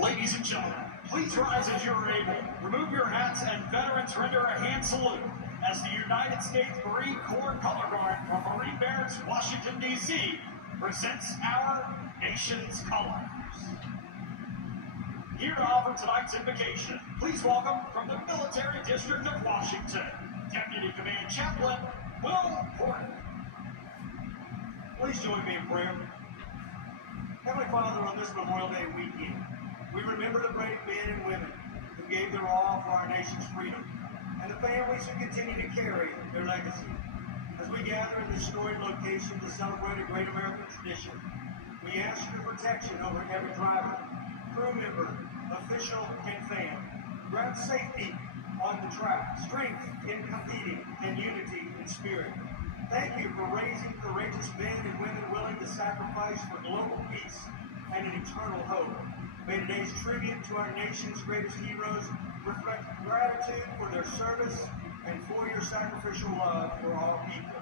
Ladies and gentlemen, please rise as you are able. Remove your hats and veterans render a hand salute as the United States Marine Corps Color Guard from Marine Barracks, Washington, D.C. presents our nation's colors. Here to offer tonight's invocation, please welcome from the Military District of Washington, Deputy Command Chaplain Will Porter. Please join me in prayer. Heavenly Father, on this Memorial Day weekend, we remember the brave men and women who gave their all for our nation's freedom, and the families who continue to carry their legacy. As we gather in this storied location to celebrate a great American tradition, we ask your protection over every driver, crew member, official, and fan. Grant safety on the track, strength in competing, and unity in spirit. Thank you for raising courageous men and women willing to sacrifice for global peace and an eternal hope. May today's tribute to our nation's greatest heroes reflect gratitude for their service and for your sacrificial love for all people.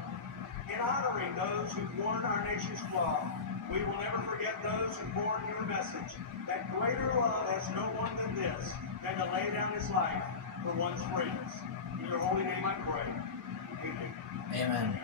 In honoring those who've worn our nation's flag, we will never forget those who bore your message that greater love has no one than this, than to lay down his life for one's friends. In your holy name I pray. Amen. Amen.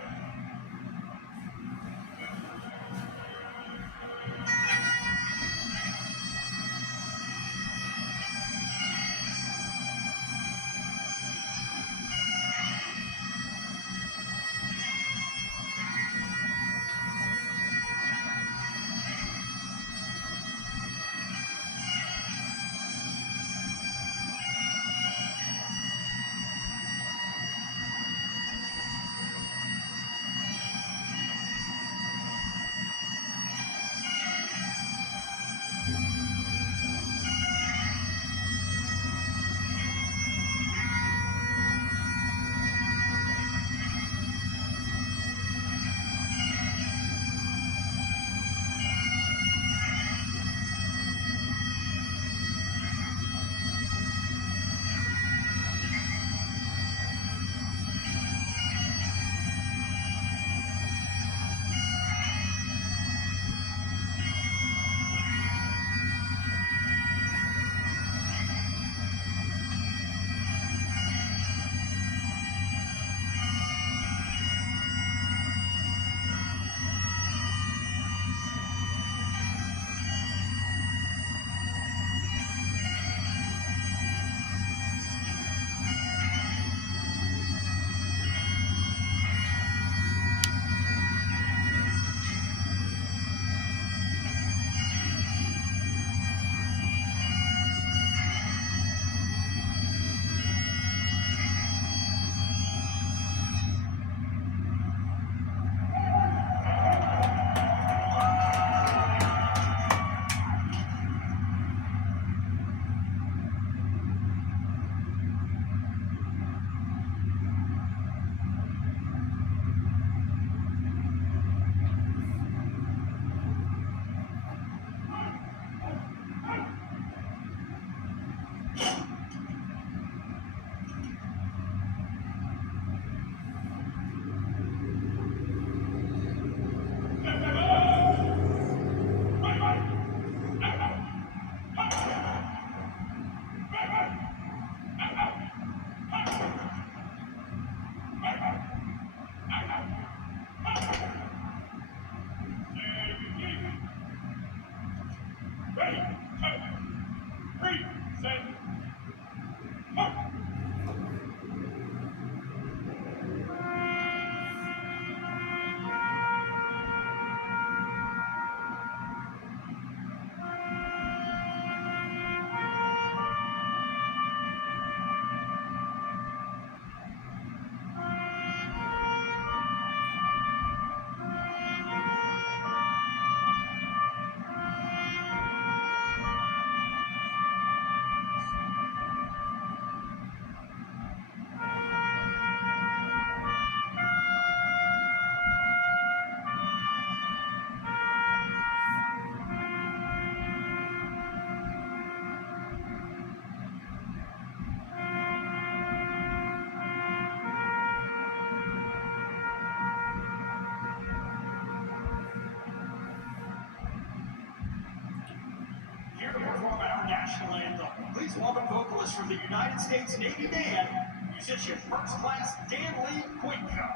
Please welcome vocalist from the United States Navy Band, musician First Class Dan Lee Quinco.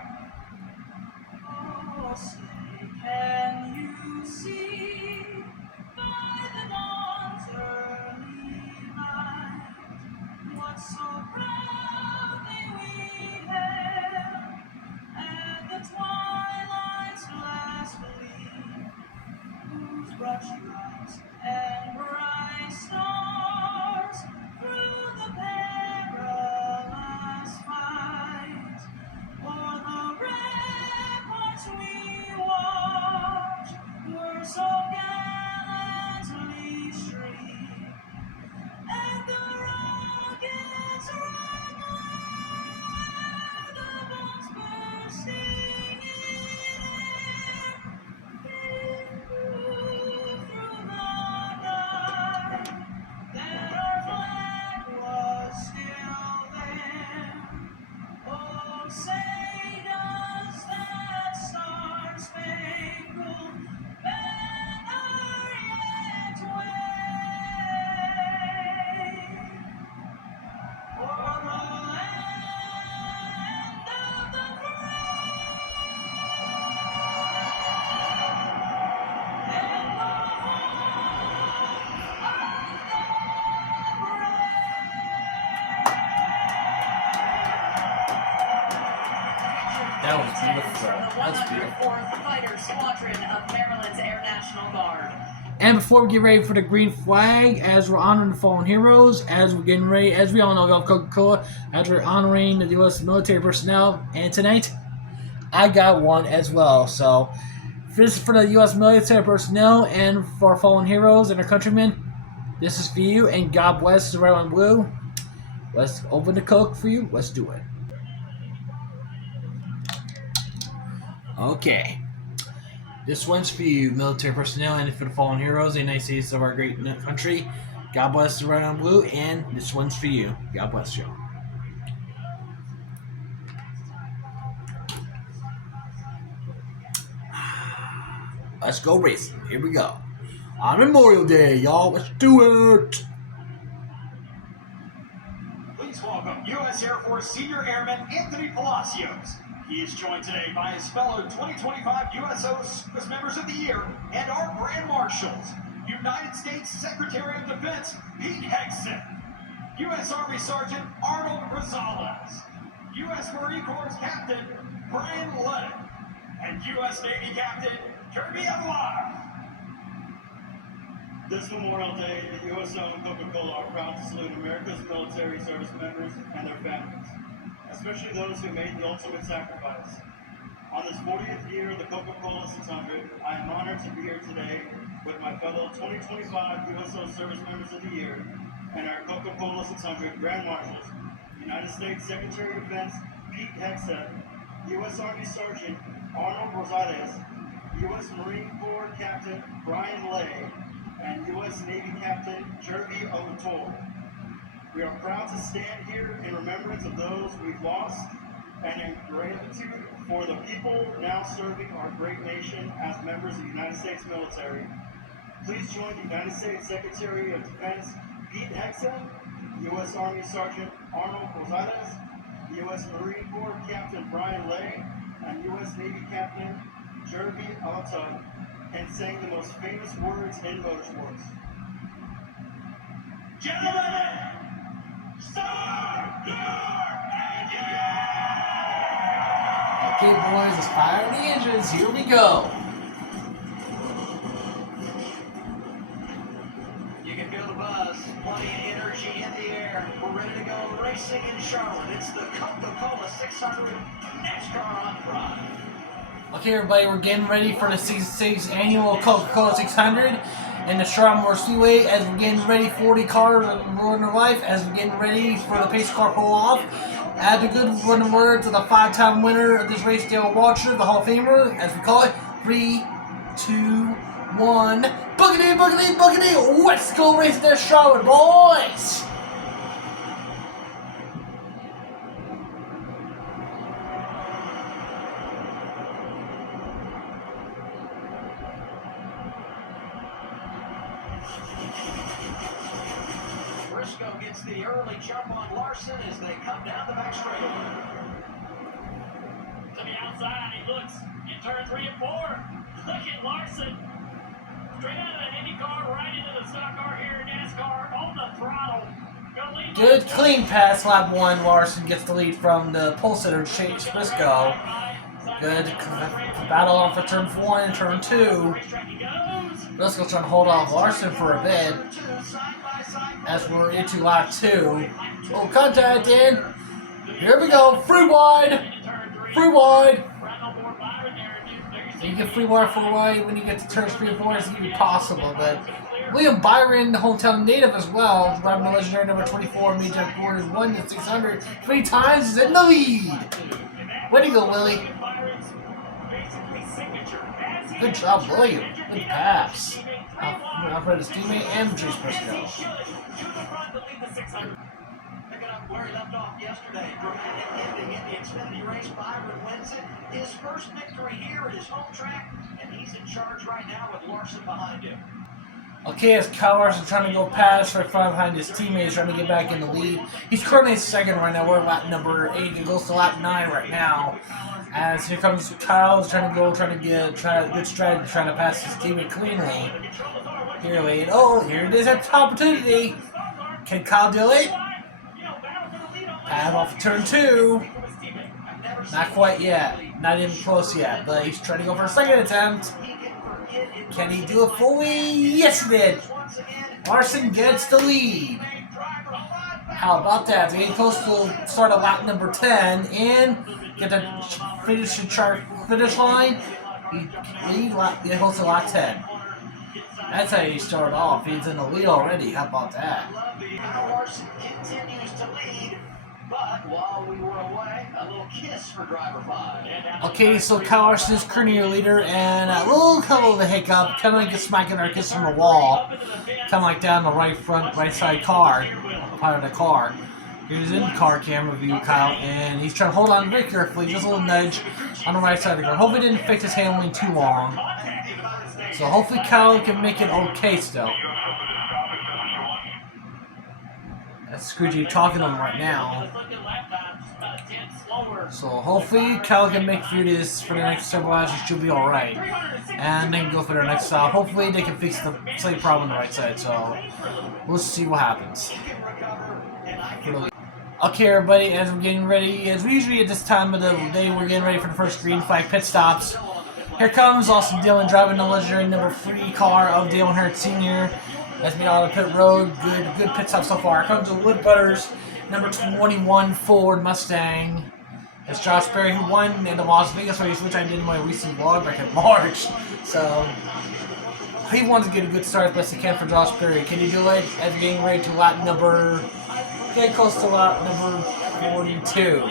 Oh, say, can you see by the dawn's early light what so proudly we hailed at the twilight's last gleam, whose broad stripes and bright stars through the perilous fight o'er the ramparts we watched were so gallantly streamed, and the rockets rang loud, the bombs bursting in air, through the night, that our flag was still there. Oh, say does that star-spangled banner yet wave o'er the land of the free and the home of the That was beautiful. That was beautiful. 104th Fighter Squadron of Maryland's Air National Guard. And before we get ready for the green flag, as we're honoring the fallen heroes, as we're getting ready, as we all know, we have Coca-Cola, as we're honoring the U.S. military personnel, and tonight, I got one as well. So, this is for the U.S. military personnel and for our fallen heroes and our countrymen. This is for you, and God bless the red, white, and blue. Let's open the Coke for you. Let's do it. Okay. This one's for you, military personnel, and for the fallen heroes, the United States of our great country. God bless the red and blue, and this one's for you. God bless you. Let's go racing. Here we go. On Memorial Day, y'all. Let's do it. Please welcome U.S. Air Force Senior Airman Anthony Palacios. He is joined today by his fellow 2025 USO Service Members of the Year and our Grand Marshals, United States Secretary of Defense Pete Hegson, U.S. Army Sergeant Arnold Rosales, U.S. Marine Corps Captain Brian Lett, and U.S. Navy Captain Kirby Aguilar. This Memorial Day, the USO and Coca-Cola are proud to salute America's military service members and their families, especially those who made the ultimate sacrifice. On this 40th year of the Coca-Cola 600, I am honored to be here today with my fellow 2025 USO Service Members of the Year and our Coca-Cola 600 Grand Marshals, United States Secretary of Defense Pete Hegson, U.S. Army Sergeant Arnold Rosales, U.S. Marine Corps Captain Brian Lay, and U.S. Navy Captain Jeremy O'Toole. We are proud to stand here in remembrance of those we've lost and in gratitude for the people now serving our great nation as members of the United States military. Please join the United States Secretary of Defense Pete Hegson, U.S. Army Sergeant Arnold Rosales, U.S. Marine Corps Captain Brian Lay, and U.S. Navy Captain Jeremy O'Toole, and saying the most famous words in motorsports. Gentlemen, start your engine! Okay, boys, let's fire the engines. Here we go. You can feel the buzz, plenty of energy in the air. We're ready to go racing in Charlotte. It's the Coca-Cola 600 NASCAR on Drive. Okay, everybody, we're getting ready for the 66th annual Coca-Cola 600 in the Charlotte Motor Speedway as we're getting ready 40 cars and ruin their life as we're getting ready for the pace car pull-off. Add the good running word to the 5-time winner of this race, Dale Walcher, the Hall of Famer, as we call it. 3, 2, 1. Boogity, boogity, boogity. Let's go racing to Charlotte, boys. Briscoe gets the early jump on Larson as they come down the back straightaway. To the outside, he looks in turn 3 and 4. Look at Larson. Straight out of the Indy car, right into the stock car here in NASCAR on the throttle. Good clean pass, lap 1. Larson gets the lead from the pole sitter, Chase Briscoe. Good battle off of turn 4 and turn 2. Briscoe's trying to hold off Larson for a bit as we're into lap 2. Oh, contact in. Here we go. Free wide. Free wide. You get free wide when you get to turns 3 and 4. It's going to be possible, but William Byron, the hometown native as well, driving the legendary number 24, Major Gordon, 1 to 600 3 times, is in the lead. Way to go, Willie. Good job, William. Good pass. Alfred his teammate and Chase Briscoe. Picking up where he left off yesterday. Dramatic ending in the Xfinity race. Byron wins it. His first victory here at his home track, and he's in charge right now with Larson behind him. Okay, as Kyle Larson trying to go past right behind his teammates, trying to get back in the lead. He's currently second right now. We're at lap number 8. It goes to lap 9 right now. As here comes Kyle's trying to good strategy, trying to pass his teammate cleanly. Here it is, an opportunity. Can Kyle do it? Pad off turn 2. Not quite yet. Not even close yet, but he's trying to go for a second attempt. Can he do it fully? Yes, he did. Larson gets the lead. How about that? Getting close to start at lap number 10 and get the finish line. He goes to lap 10. That's how you start off. He's in the lead already. How about that? Larson continues to lead. But while we were away, a little kiss for driver 5. Okay, so Kyle Larson is currently your leader, and a little couple of a hiccup, kind of like a smacking our kiss from the wall, kind of like down the right side car, part of the car. Here's in car camera view, Kyle, and he's trying to hold on very carefully, just a little nudge on the right side of the car. Hopefully, he didn't fix his handling too long. So hopefully, Kyle can make it okay still. That's Scroogey talking to him right now. So hopefully Cal can make through this for the next several hours. It should be alright. And they can go for their next stop. Hopefully they can fix the slight problem on the right side. So we'll see what happens. Okay, everybody, as we're getting ready, as we usually at this time of the day, we're getting ready for the first green flag pit stops. Here comes Austin Dillon driving the legendary number 3 car of Dale Earnhardt Sr. That's been on the pit road. Good pit stop so far. Here comes the Wood Butters number 21 Ford Mustang. It's Josh Berry who won in the Las Vegas race, which I did in my recent vlog back in March. So he wants to get a good start as best he can for Josh Berry. Can he do it? As we're getting ready to lap number, get close to lap number 42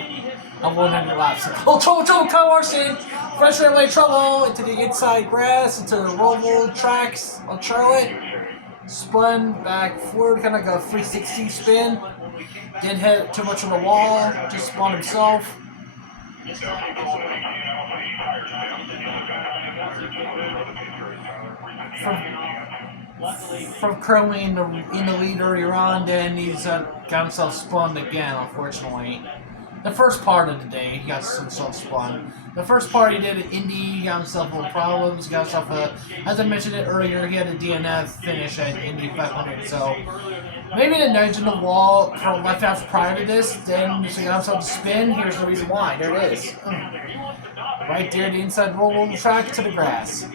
of 100 laps. Oh, trouble, Kyle Larson! Fresh railway trouble into the inside grass, into the Roval tracks on Charlotte. Spun back forward, kind of like a 360 spin. Didn't hit too much on the wall, just spun himself. From currently in the lead earlier on, then he's got himself spun again, unfortunately. The first part of the day, he got himself spun. The first part he did at Indy, he got himself little problems, got himself as I mentioned it earlier, he had a DNF finish at Indy 500, so maybe the nudge in the wall for left laps prior to this, then so he got himself to spin. Here's the reason why. There it is. Right there, the inside roll on the track to the grass.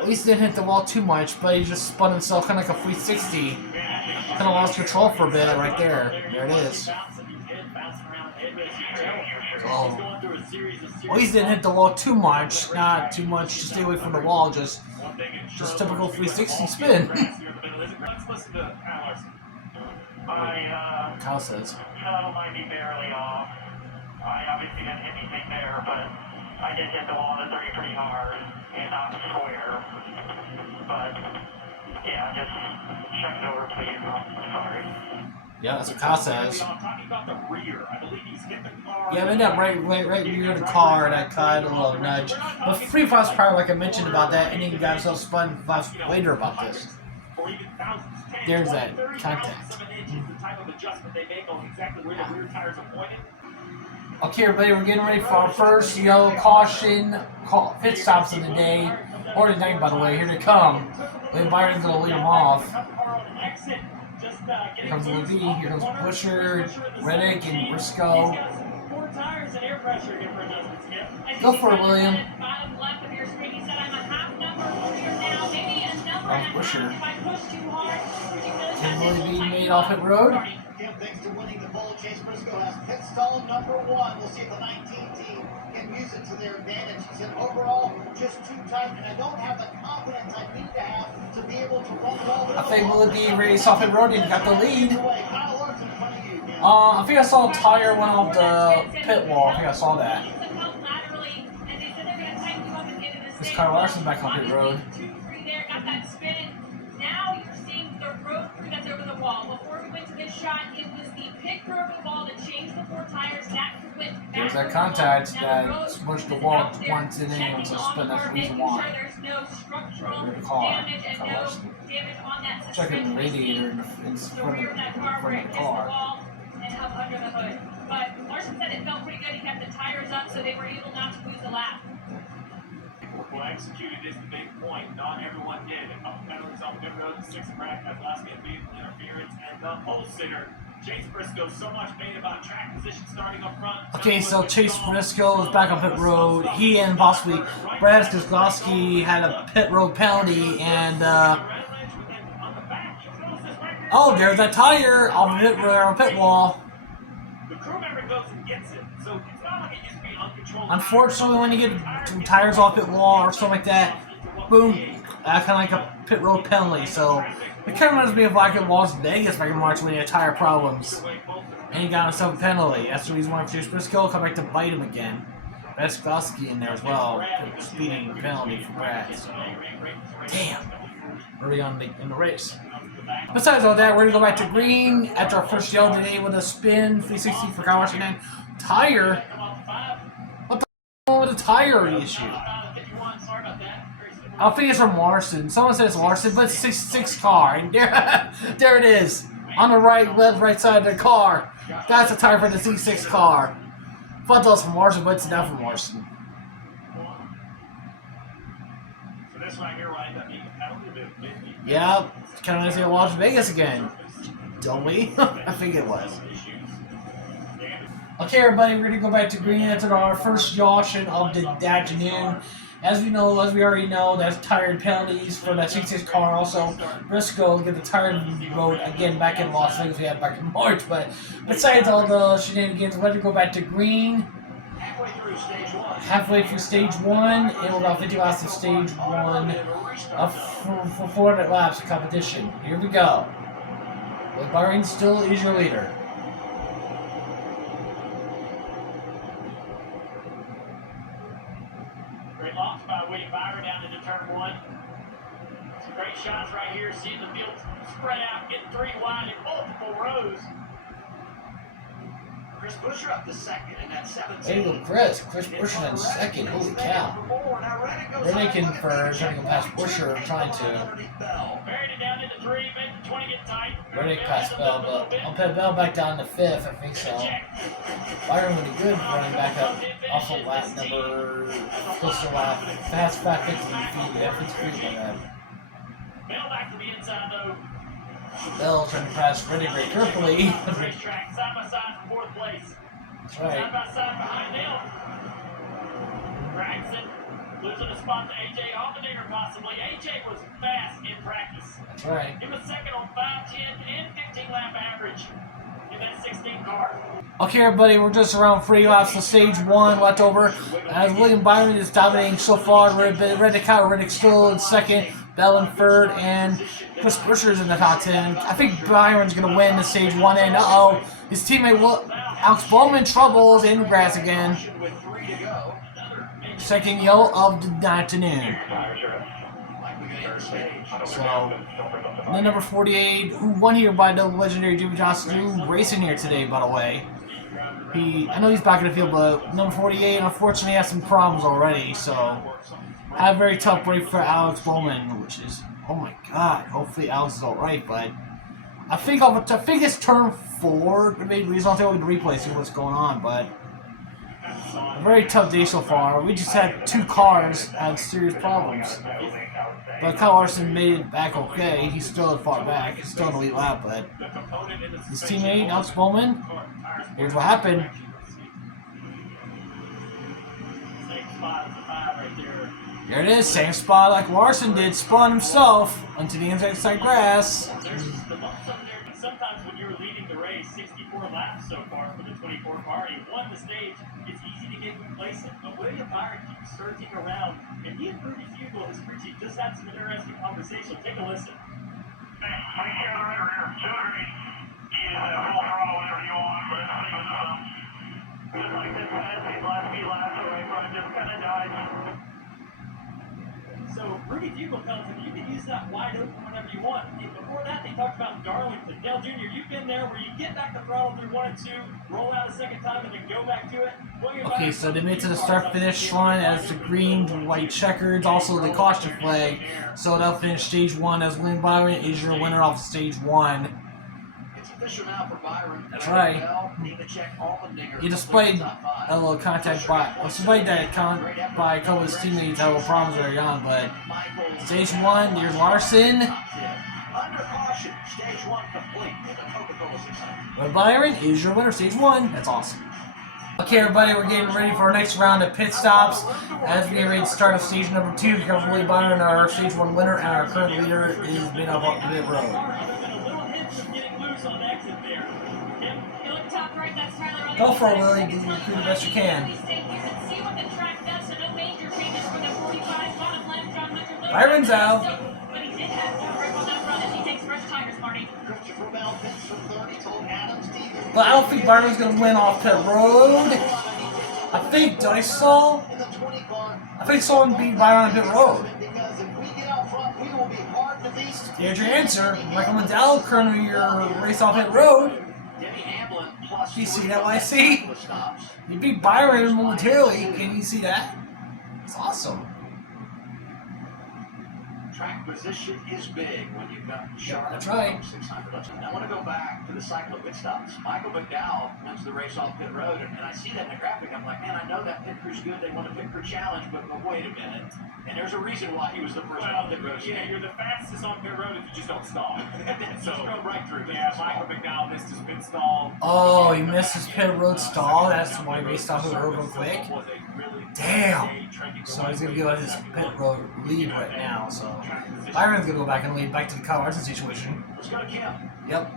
At least he didn't hit the wall too much, but he just spun himself kind of like a 360. Kind of lost control for a bit right there. There it is. Oh. At least didn't hit the wall too much. Not too much to stay away from the wall. Just typical 360 spin. Kyle says. Might be barely off. I obviously didn't hit anything there, but I did hit the wall in the 30 pretty hard and not square. But yeah, just check it over, please. I'm sorry. Yeah, that's what Kyle says. Yeah, I ended up right rear of the car, that caught a little nudge. But 3 laps prior, like I mentioned about that, and he got himself spun later about this. or even thousands, 10, There's 20, that 30 contact. thousandths of an inch is the type of adjustment they make on exactly where the rear tires are pointed. Okay, everybody, we're getting ready for our first yellow caution pit stops of the day, or the night, by the way. Here they come. William Byron's going to lead them off. Here comes Levy, here comes Busher, Reddick, and Briscoe. Go for it, William. Busher. Can Levy made off at road? Kim, thanks to winning the pole, Chase Briscoe has pit stall number 1. We'll see if the 19 team can use it to their advantage. He said, overall, just too tight, and I don't have the confidence I need to have to be able to run well. I think Levy raced off at road and got the lead. I think I saw a tire went off the pit wall. I think I saw that. This Kyle Larson's back on pit road. Now you're seeing the road crew that's over the wall. Before we went to this shot, it was the pit crew over the wall that changed the 4 tires. That went back. There's that contact that smushed the wall once and then it was a spin. That's the reason why. There's no structural The car. damage and no damage on that suspension. Checking the radiator in the rear of that car where it hits the wall and up under the hood. But Larson said it felt pretty good. He kept the tires up so they were able not to lose the lap. Well executed is the big point. Not everyone did. A couple penalties on pit road, the 6th crack, that last game vehicle interference, and the pole sitter. Chase Briscoe so much made about track position starting up front. Okay, so Chase Briscoe is back on pit road. He and possibly Brad Kozlowski had a pit road penalty, and oh, there's that tire on the pit wall. The crew member goes and gets it, so it's not like it used to be uncontrolled. Unfortunately, when you get tires off pit wall or something like that, boom, kind of like a pit road penalty. So it kind of reminds me of like in Las Vegas back in March when he had tire problems and he got himself a penalty. That's the reason why Chase Briscoe come back to bite him again. Brad Kozlowski in there as well, speeding penalty for Brad. So, damn, early on in the race. Besides all that, we're going to go back to green after our first yellow today with a spin, 360 for Kyle Washington. Tire? What the f*** with the tire issue? I think it's from Larson. Someone said it's Larson, but it's 6 car. And there it is. On the right side of the car. That's a tire for the C6 car. I thought that was from Larson, but it's not from Larson. So this right here will end up being a penalty. Yeah, kind of nice to Las Vegas again. Don't we? I think it was. Okay, everybody, we're going to go back to green after our first caution of the afternoon. As we already know, there's tire penalties for that 66 car. Also, Briscoe get the tire road again back in Las Vegas. We had back in March. But besides all the shenanigans, we're going to go back to green. Halfway through stage 1, and we're about 50 laps of stage 1 for 400 laps of competition. Here we go. But Bahrain still is your leader. Great launch by William Byron down into turn 1. Some great shots right here, seeing the field spread out, getting 3 wide in multiple rows. Chris Busher up to second in that 17. Hey, look, Chris Busher in second. Holy cow. Reddick in for trying to go past Busher, trying to. Buried it down into 3, mid 20 get tight. Reddick passed Bell, but I'll put Bell back down to 5th, I think so. Byron would be good running back up off of lap number, close to lap, fast 550 feet, yeah, 50 feet like that. Bell back to the inside though. Bell trying to pass Reddick very carefully. Racetrack, side by side for 4th place. That's right. Side by side behind them. Gregson losing a spot to AJ Allmendinger possibly. AJ was fast in practice. That's right. He was second on 5, 10, and 15 lap average in that 16 car. Okay, everybody, we're just around 3 laps of stage 1 left over. As William Byron is dominating so far, Reddick still in second, Bell in third, and Chris Busher's in the top 10. I think Byron's going to win the stage 1, and his teammate Alex Bowman troubles in grass again. Second yellow of the afternoon. So, and then number 48, who won here by the legendary Jimmy Johnson, who racing here today, by the way. I know he's back in the field, but number 48, unfortunately, has some problems already. So, had a very tough break for Alex Bowman, which is Oh my God! Hopefully Alex is all right, but I think it's turn 4. Maybe we just don't think we can replay, see what's going on, but a very tough day so far. We just had 2 cars had serious problems, but Kyle Larson made it back okay. He's still far back. He's still in the lead lap, but his teammate Alex Bowman. Here's what happened. There it is, same spot like Larson did, spun himself onto the inside grass. Sometimes when you're leading the race, 64 laps so far for the 24 car, you won the stage, it's easy to get complacent. But William Byron keeps surging around, and he and Rudy Fugle, his crew chief, just had some interesting conversation. Take a listen. Hey, I see on the right rear. Two degrees. You full throttle, whatever you want, but it's just like this, these last few laps, the right front just kind of dies. So Rudy Fugle tells him you can use that wide open whenever you want. And before that, they talked about Darlington. Dale Jr., you've been there where you get back the throttle through 1 and 2, roll out a second time, and then go back to it. Okay, so they made it to the start-finish line as the green, white checkers, also the caution flag. So they'll finish stage 1 as William Byron is your winner off stage 1. It's official now for Byron. That's right. He displayed a little contact by, displayed that by a couple of his teammates had little problems early on, but stage 1, here's Larson. Under caution, stage 1 complete in the Coca-Cola 600. But Byron is your winner, stage 1. That's awesome. Okay, everybody, we're getting ready for our next round of pit stops. As we get ready to start off stage number 2, because William Byron, our stage 1 winner, and our current leader is been up the pit road. Go for it, Willie. Give your crew the best you can. Byron's out. But I don't think Byron's going to win off pit road. I think I saw him beat Byron on pit road. Here's your answer. Michael Liddell, currently your race off pit road. You see that, YC? You beat Byron momentarily. Can you see that? It's awesome. Track position is big when you've got Charlotte. That's right. 600. I want to go back to the cycle of pit stops. Michael McDowell wins the race off pit road, and I see that in the graphic. I'm like, man, I know that pit crew's good. They won the pit crew challenge, but wait a minute. And there's a reason why he was the first on pit road. Yeah, you're the fastest on pit road if you just don't stall. So just go right through. Yeah, Michael McDowell missed his pit stall. Oh, he missed his pit road stall. That's why he raced off the road real quick. Damn. So he's going to give us his pit road lead right now. So Byron's going to go back and lead back to the Kyle Larson situation. Let's go to Kim. Yep.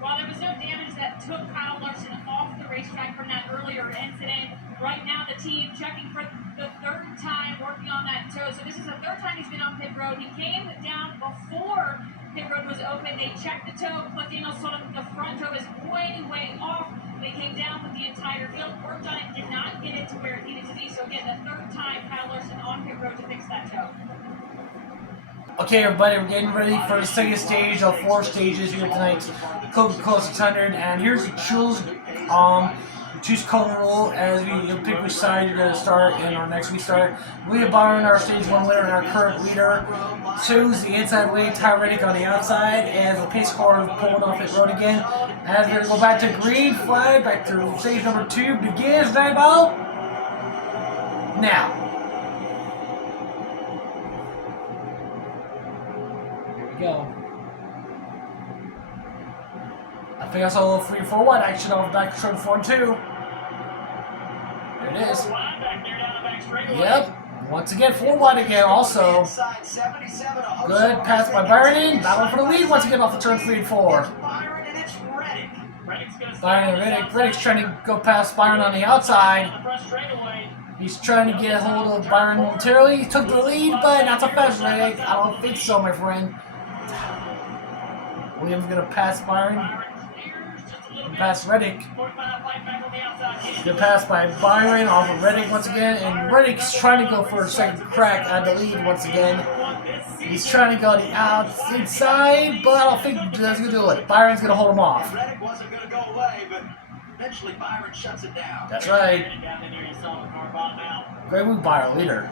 While there was no damage that took Kyle Larson off the racetrack from that earlier incident, right now the team checking for the 3rd time working on that toe. So this is the 3rd time he's been on pit road. He came down before pit road was open. They checked the toe. Cliff Daniels told him the front toe is way, way off. They came down with the entire field, worked on it, did not get it to where it needed to be. So again, the 3rd time Kyle Larson on pit road to fix that toe. Okay, everybody, we're getting ready for the second stage of 4 stages here tonight. Coca-Cola 600, and here's the choose color rule as we pick which side you're going to start in our next restart. William Byron, our stage 1 winner and our current leader, choose the inside way, Ty Reddick on the outside, as the pace car is pulling off his road again. As we're going to go back to green flag, back to stage number 2, begins right about now. Go. I think I saw a little 3 4 1 action off the back of turn 4 and 2. There it is. Yep. Once again, 4 1 again also. Good pass by Byron. Battling for the lead once again off the turn 3 and 4. Byron and Reddick. Reddick's trying to go past Byron on the outside. He's trying to get a hold of Byron momentarily. He took the lead, but not so fast, Reddick. I don't think so, my friend. Williams gonna pass Byron. Pass Reddick. Good pass by Byron off of Reddick once again, and Reddick's trying to go for a second crack at the lead once again. He's trying to go on the outside, but I don't think that's gonna do it. Byron's gonna hold him off. Reddick wasn't going to go away, but eventually Byron shuts it down. That's right. Great move by our leader.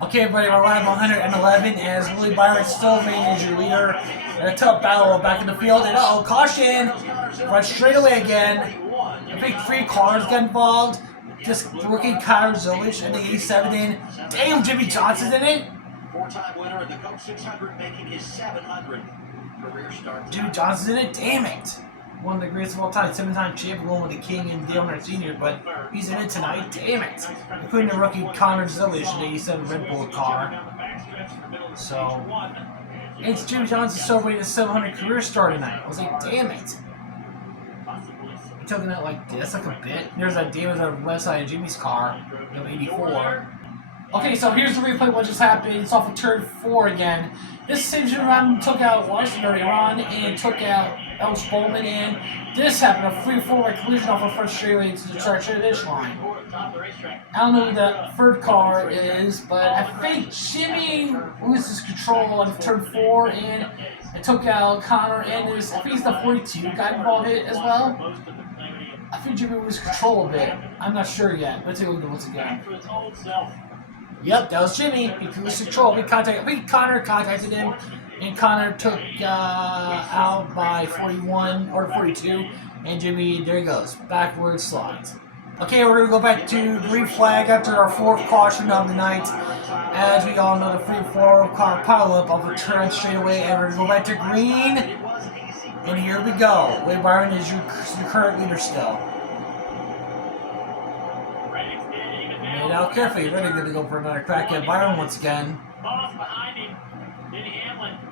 Okay, everybody, we're live 111 as Willie Byron still remains your leader in a tough battle back in the field. And caution! Right straight away again. I think 3 cars got involved. Just rookie Kyle Zolich and the 87 in. Damn, Jimmy Johnson's in it. 4-time winner in the Coke 600, making his 700th career start. Jimmy Johnson's in it. Damn it. One of the greatest of all time, 7-time champion, going with the King and Dale Earnhardt Sr., but he's in it tonight. Damn it. Including the rookie Connor Zilish in the 87 Red Bull car. So, it's Jimmy Johnson celebrating his 700 career start tonight. I was like, damn it. He took it out like this, like a bit. There's that damage on the left side of Jimmy's car, of 84. Okay, so here's the replay of what just happened. It's off of turn 4 again. This station run took out Larson earlier on and took out Ellis Bowman in. This happened, a 3-4-way collision off of first straightaway to the start finish line. I don't know who that third car is, but I think Jimmy loses control on turn 4 and it took out Connor and his, I think it's the 42 got involved in it as well. I think Jimmy loses control a bit. I'm not sure yet. Let's take a look at once again. Yep, that was Jimmy. He lost control. Connor contacted him, and Connor took out by 41 or 42, and Jimmy, there he goes, backwards slides. Okay, we're gonna go back to green flag after our 4th caution of the night. As we all know, the 3-4 car pileup of a turn straight away, and we're gonna go back to green. And here we go. Willie Byron is your current leader still. Made out carefully. Really good to go for another crack at Byron once again.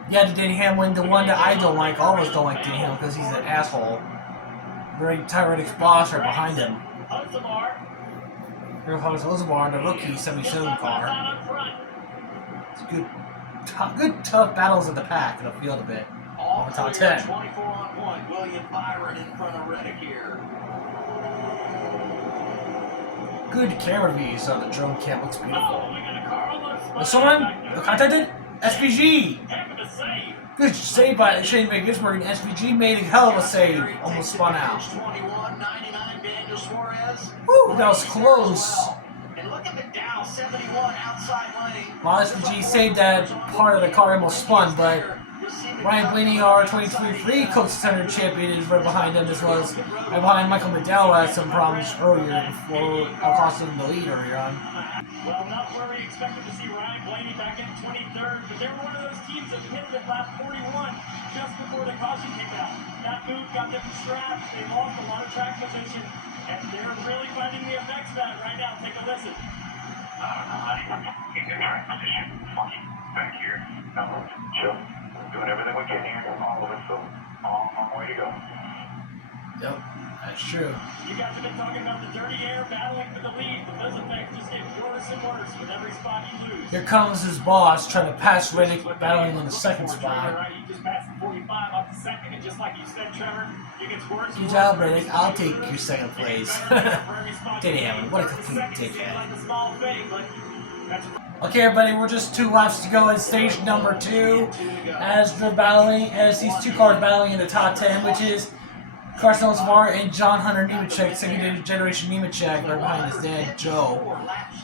Yeah, to Denny Hamlin, the one that I don't like. Always don't like Denny Hamlin because he's an asshole. Very Tyrannic boss right behind him. Here's Ozamar, the rookie 77 car. It's good tough battles in the pack in the field a bit. On the top 10. 24 on point. William Byron in front of Reddick here. Good camera views on the drone cam, looks beautiful. Was someone contacted? SVG! Good save by Shane Van Gisbergen. SVG made a hell of a save. Almost spun out. Woo, that was close. While SVG saved that part of the car, almost spun, but Ryan Blaney, our 2023 Coke 600 champion, is right behind him, as well as right behind Michael McDowell, had some problems earlier before costing him the lead earlier on. Well, not where we expected to see Ryan Blaney back in 23rd, but they were one of those teams that hit at lap 41 just before the caution kicked out. That move got them strapped, they lost a lot of track position, and they're really finding the effects of that right now. Take a listen. I don't know, honey. Keep your track position. Funky back here. Now, chill. Doing everything we can here, all of it, so long way to go. Yep, that's true. You guys have been talking about the dirty air battling for the lead, but those effects just get worse and worse with every spot you lose. Here comes his boss trying to pass Reddick, battling on the 2nd spot. You just passed the 45 up to 2nd, and just like you said, Trevor, it gets worse. Good job, Reddick. I'll take your 2nd place. Damn, what a complete dickhead. Okay, everybody, we're just 2 laps to go in stage number 2 as they're battling, as these 2 cars battling in the top 10, which is Carson Osmar and John Hunter Nemechek, 2nd generation Nemechek, right behind his dad, Joe.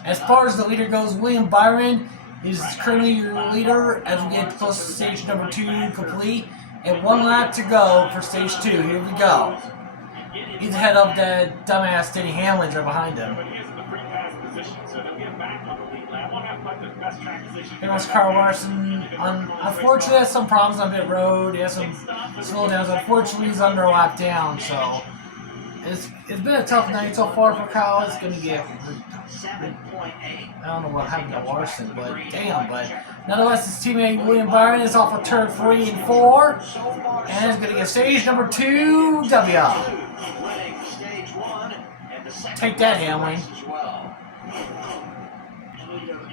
As far as the leader goes, William Byron is currently your leader as we get close to stage number 2 complete, and 1 lap to go for stage 2. Here we go. He's ahead of that dumbass Denny Hamlin right behind him. There was Carl Larson. Unfortunately, has some problems on pit road. He has some slowdowns. Unfortunately, he's under a lap down. So it's been a tough night so far for Kyle. It's going to get. I don't know what happened to Larson, but damn. But nonetheless, his teammate William Byron is off of turn 3 and 4, and is going to get stage number 2 W. Take that, Hamlin.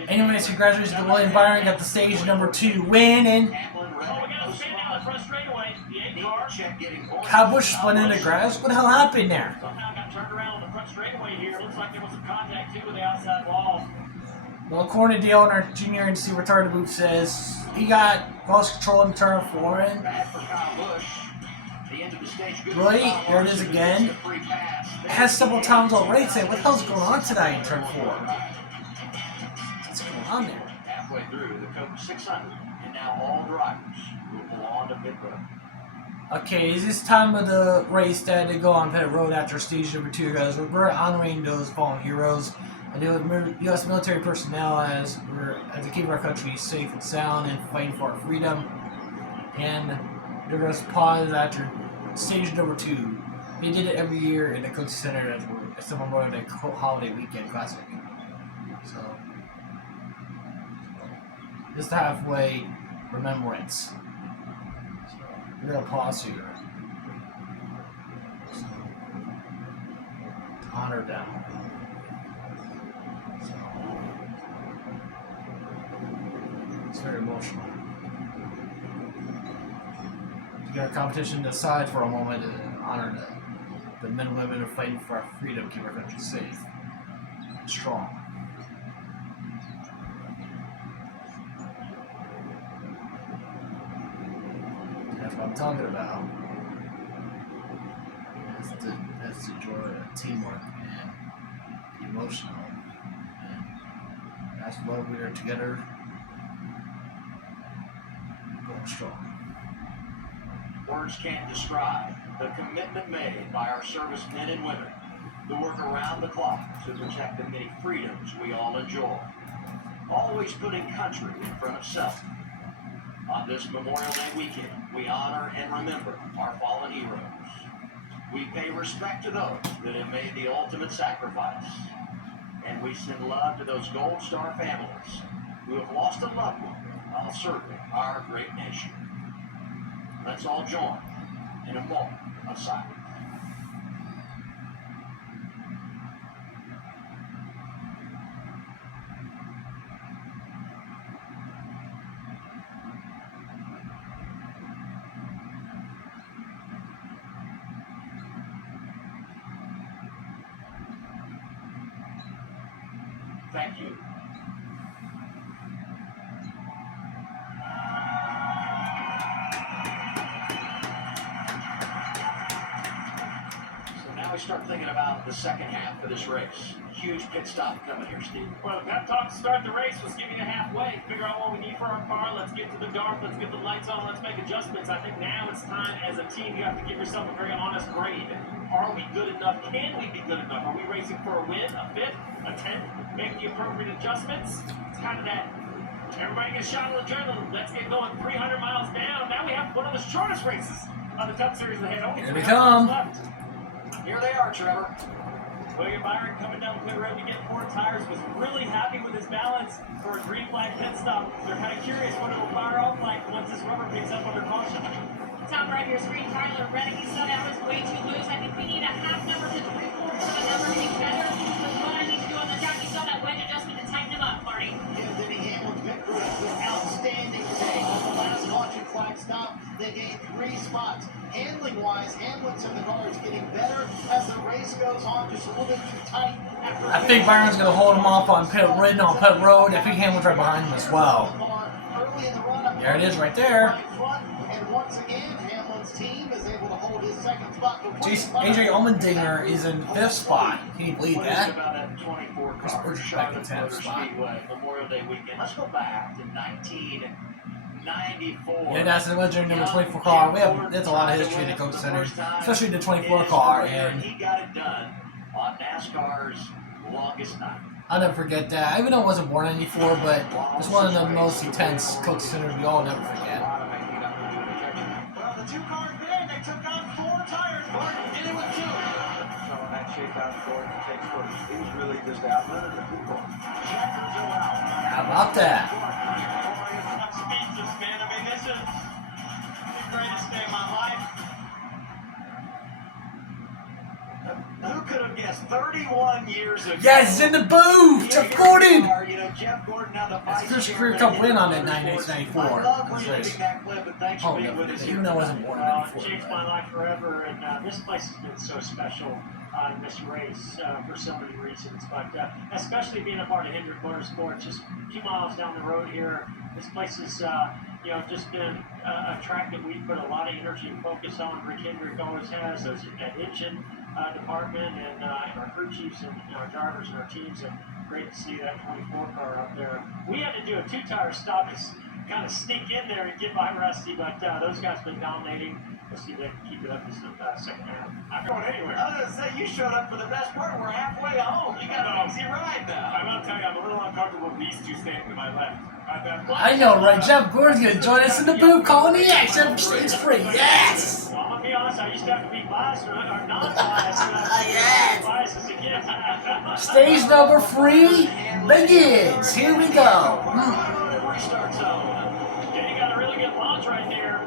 Anyways, congratulations to William Byron, got the stage number 2 win, and Kyle Busch spun in the grass. What the hell happened there? Somehow got turned around on the front straightaway here. Looks like there was some contact too with the outside wall. Well, according to Dale Earnhardt Jr. and Steve Retarded Booth says he got lost control in turn 4 and really, there it is again. It has several times already saying, what the hell's going on tonight in turn 4? What's going on there? halfway through the Coke 600, and now all drivers will pull on to pit road. Okay, is this time of the race that they go on pit road after stage number 2, guys? We're honoring those fallen heroes and the U.S. military personnel as to keep our country safe and sound and fighting for our freedom. And they're going to pause after stage number 2. They did it every year in the Coke Center as the Memorial Day Holiday Weekend Classic. So, just halfway remembrance. So, we're going to pause here. So, to honor them. So, it's very emotional. To get our competition aside for a moment and honor the men and women who are fighting for our freedom, keep our country safe and strong. That's what I'm talking about. That's the joy of teamwork and the emotional. And that's why we are together going strong. Words can't describe the commitment made by our servicemen and women who work around the clock to protect the many freedoms we all enjoy, always putting country in front of self. On this Memorial Day weekend, we honor and remember our fallen heroes. We pay respect to those that have made the ultimate sacrifice, and we send love to those Gold Star families who have lost a loved one while serving our great nation. Let's all join in a moment of silence. Thank you. Now we start thinking about the second half of this race. Huge pit stop coming here, Steve. Well, that talk to start the race was give you the halfway, figure out what we need for our car, let's get to the dark, let's get the lights on, let's make adjustments. I think now it's time as a team, you have to give yourself a very honest grade. Are we good enough? Can we be good enough? Are we racing for a win, a fifth, a 10th? Make the appropriate adjustments. It's kind of that, everybody gets shot of adrenaline. Let's get going 300 miles down. Now we have one of the shortest races on the Cup Series ahead. Only Here they 300 come. miles left. Here they are, Trevor. William Byron coming down the pit road to get 4 tires, was really happy with his balance for a green flag pit stop. They're kind of curious what it'll fire off like once this rubber picks up under caution. Top right here, screen Tyler Reddick. He saw that was way too loose. I think we need a half number to 3/4 of a number to be better. But what I need to do on the track, you saw that wedge adjustment to tighten him up, Marty. Yeah, Denny Hamlin's pit crew has been outstanding today. On the last caution flag stop, they gained 3 spots. Handling-wise, Hamlin's in the car is getting better as the race goes on, just a little bit too tight. I think Byron's going to hold him off on pit road. I think Hamlin's right behind him as well. There it is right there. And once again, Hamlin's team is able to hold his second spot. AJ Allmendinger is in 5th spot. Can you believe What is it that? about that 24 Chris car, Burgess back in Charlotte 10th Motor spot. Speedway, Memorial Day weekend? Let's go back to 1994. Yeah, that's the legendary number 24 car. That's a lot of history in the Coke Center, especially the 24 car. And he got it done on NASCAR's longest night. I'll never forget that. Even though I wasn't born in '94, but it's one of the most intense Coke Centers we all never forget. Well, the 2 cars there, they took on 4 tires. Martin did it with 2. So in that shakeout short, it takes what he was really just outletting the people. Checkers are out. How about that? I'm speechless, man. I mean, this is the greatest day of my life. Who could have guessed 31 years ago? Yes, in the booth! Jeff Gordon! You know, Jeff Gordon, now the That's vice his chairman career cup of win on the that Motorsports. 94. I love That's reliving right. that clip, and thanks for Oh, being with us here. even though I wasn't born in It 94. changed my life forever, and this place has been so special in this race for so many reasons, but especially being a part of Hendrick Motorsports, just a few miles down the road here. This place has just been a track that we've put a lot of energy and focus on. Rick Hendrick always has, that engine department and our crew chiefs and our drivers and our teams have Great to see that 24 car out there. We had to do a 2-tire stop to kind of sneak in there and get by Rusty, but those guys have been dominating. We'll see if they can keep it up this second half. I'm going anywhere. I was going to say, you showed up for the best part. We're halfway home. You got an easy ride now. I will tell you, I'm a little uncomfortable with these two standing to my left. I know, right? Jeff Gordon's gonna join us in the booth calling the action. It's free. Yes! Well, I'm going to be honest, I used to have to be biased or non-biased. Yes! Biases again. Stage number 3 begins. Here we go. Restart zone. Yeah, you got a really good launch right there.